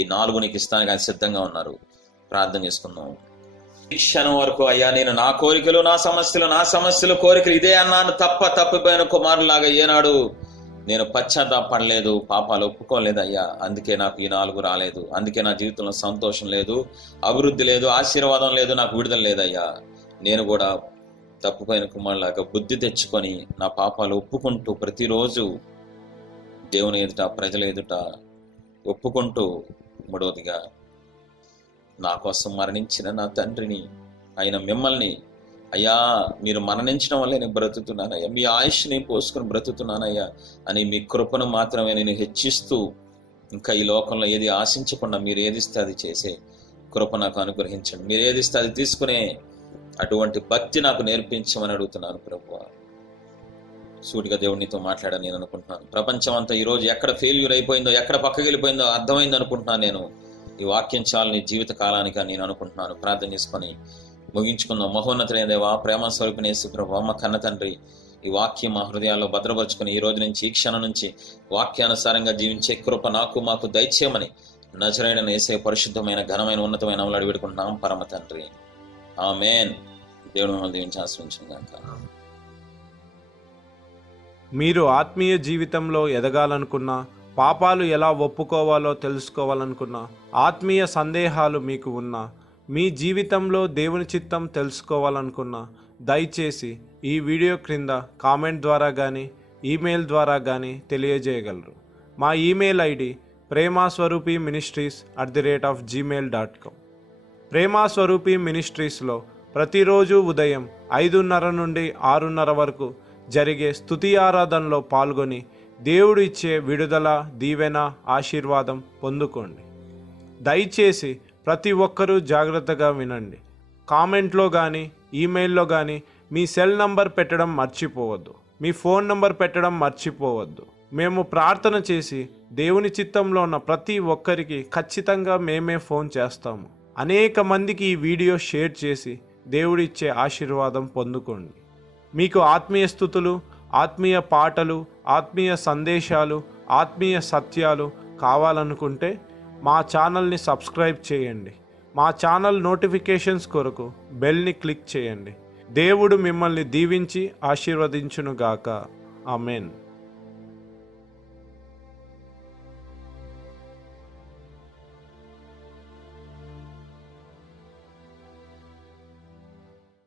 ఈ 4 నీకు ఇస్తాను కానీ సిద్ధంగా ఉన్నారు. ప్రార్థన చేసుకుందాం. ఈ క్షణం వరకు అయ్యా నేను నా కోరికలు, నా సమస్యలు కోరికలు ఇదే అన్నాను తప్పిపోయిన కుమారులాగా ఏనాడు నేను పశ్చాత్తాపడలేదు, పాపాలు ఒప్పుకోలేదు అయ్యా. అందుకే నాకు ఈ 4 రాలేదు. అందుకే నా జీవితంలో సంతోషం లేదు, అభివృద్ధి లేదు, ఆశీర్వాదం లేదు, నాకు విడుదల లేదయ్యా. నేను కూడా తప్పుపోయిన కుమారులాగా బుద్ధి తెచ్చుకొని నా పాపాలు ఒప్పుకుంటూ ప్రతిరోజు దేవుని ఎదుట, ప్రజల ఎదుట ఒప్పుకుంటూ, 3వదిగా నా కోసం మరణించిన నా తండ్రిని అయిన మిమ్మల్ని, అయ్యా మీరు మరణించడం వల్లే నేను బ్రతుకుతున్నానయ్యా, మీ ఆయుష్ని పోసుకుని బ్రతుకుతున్నానయ్యా అని మీ కృపను మాత్రమే నేను హెచ్చిస్తూ, ఇంకా ఈ లోకంలో ఏది ఆశించకుండా మీరు ఏదిస్తే అది చేసే కృప నాకు అనుగ్రహించండి. మీరు ఏదిస్తే అది తీసుకునే అటువంటి భక్తి నాకు నేర్పించమని అడుగుతున్నాను ప్రభువా. సూటిగా దేవుడినితో మాట్లాడని నేను అనుకుంటున్నాను. ప్రపంచం అంతా ఈరోజు ఎక్కడ ఫెయిల్యూర్ అయిపోయిందో, ఎక్కడ పక్కకి వెళ్ళిపోయిందో అర్థమైంది అనుకుంటున్నాను. నేను ఈ వాక్యం చాలు నీ జీవిత కాలానికి అని నేను అనుకుంటున్నాను. ప్రార్థన చేసుకొని ముగించుకుందాం. మహోన్నతులైన దేవా, ప్రేమ స్వరూపిణి యేసు ప్రభువా, మా కన్న తండ్రి, ఈ వాక్యం మా హృదయాల్లో భద్రపరుచుకుని ఈ రోజు నుంచి, ఈ క్షణం నుంచి వాక్యానుసారంగా జీవించే కృప మాకు దయచేయమని నజరైన యేసయ్య పరిశుద్ధమైన ఘనమైన ఉన్నతమైన నామములో అడిగి వేడుకుంటున్నాం పరమ తండ్రి. ఆమేన్. దేవుడు మిమ్మల్ని దీవించి ఆశీర్వదించుగాక. మీరు ఆత్మీయ జీవితంలో ఎదగాలనుకున్నా, పాపాలు ఎలా ఒప్పుకోవాలో తెలుసుకోవాలనుకున్నా, ఆత్మీయ సందేహాలు మీకు ఉన్నా, మీ జీవితంలో దేవుని చిత్తం తెలుసుకోవాలనుకున్నా, దయచేసి ఈ వీడియో క్రింద కామెంట్ ద్వారా కానీ ఈమెయిల్ ద్వారా కానీ తెలియజేయగలరు. మా ఈమెయిల్ ఐడి premaswarupiministries@gmail.com. ప్రేమాస్వరూపి మినిస్ట్రీస్లో ప్రతిరోజు ఉదయం 5:30 నుండి 6:30 వరకు జరిగే స్తుతి ఆరాధనలో పాల్గొని దేవుడు ఇచ్చే విడుదల, దీవెన, ఆశీర్వాదం పొందుకోండి. దయచేసి ప్రతి ఒక్కరూ జాగ్రత్తగా వినండి. కామెంట్లో కానీ ఈమెయిల్లో కానీ మీ సెల్ నంబర్ పెట్టడం మర్చిపోవద్దు, మీ ఫోన్ నంబర్ పెట్టడం మర్చిపోవద్దు. మేము ప్రార్థన చేసి దేవుని చిత్తంలో ఉన్న ప్రతి ఒక్కరికి ఖచ్చితంగా మేమే ఫోన్ చేస్తాము. అనేక మందికి ఈ వీడియో షేర్ చేసి దేవుడిచ్చే ఆశీర్వాదం పొందుకోండి. మీకు ఆత్మీయ స్తుతులు, ఆత్మీయ పాటలు, ఆత్మీయ సందేశాలు, ఆత్మీయ సత్యాలు కావాలనుకుంటే మా ఛానల్ని సబ్స్క్రైబ్ చేయండి. మా ఛానల్ నోటిఫికేషన్స్ కొరకు బెల్ని క్లిక్ చేయండి. దేవుడు మిమ్మల్ని దీవించి ఆశీర్వదించునుగాక. ఆమేన్.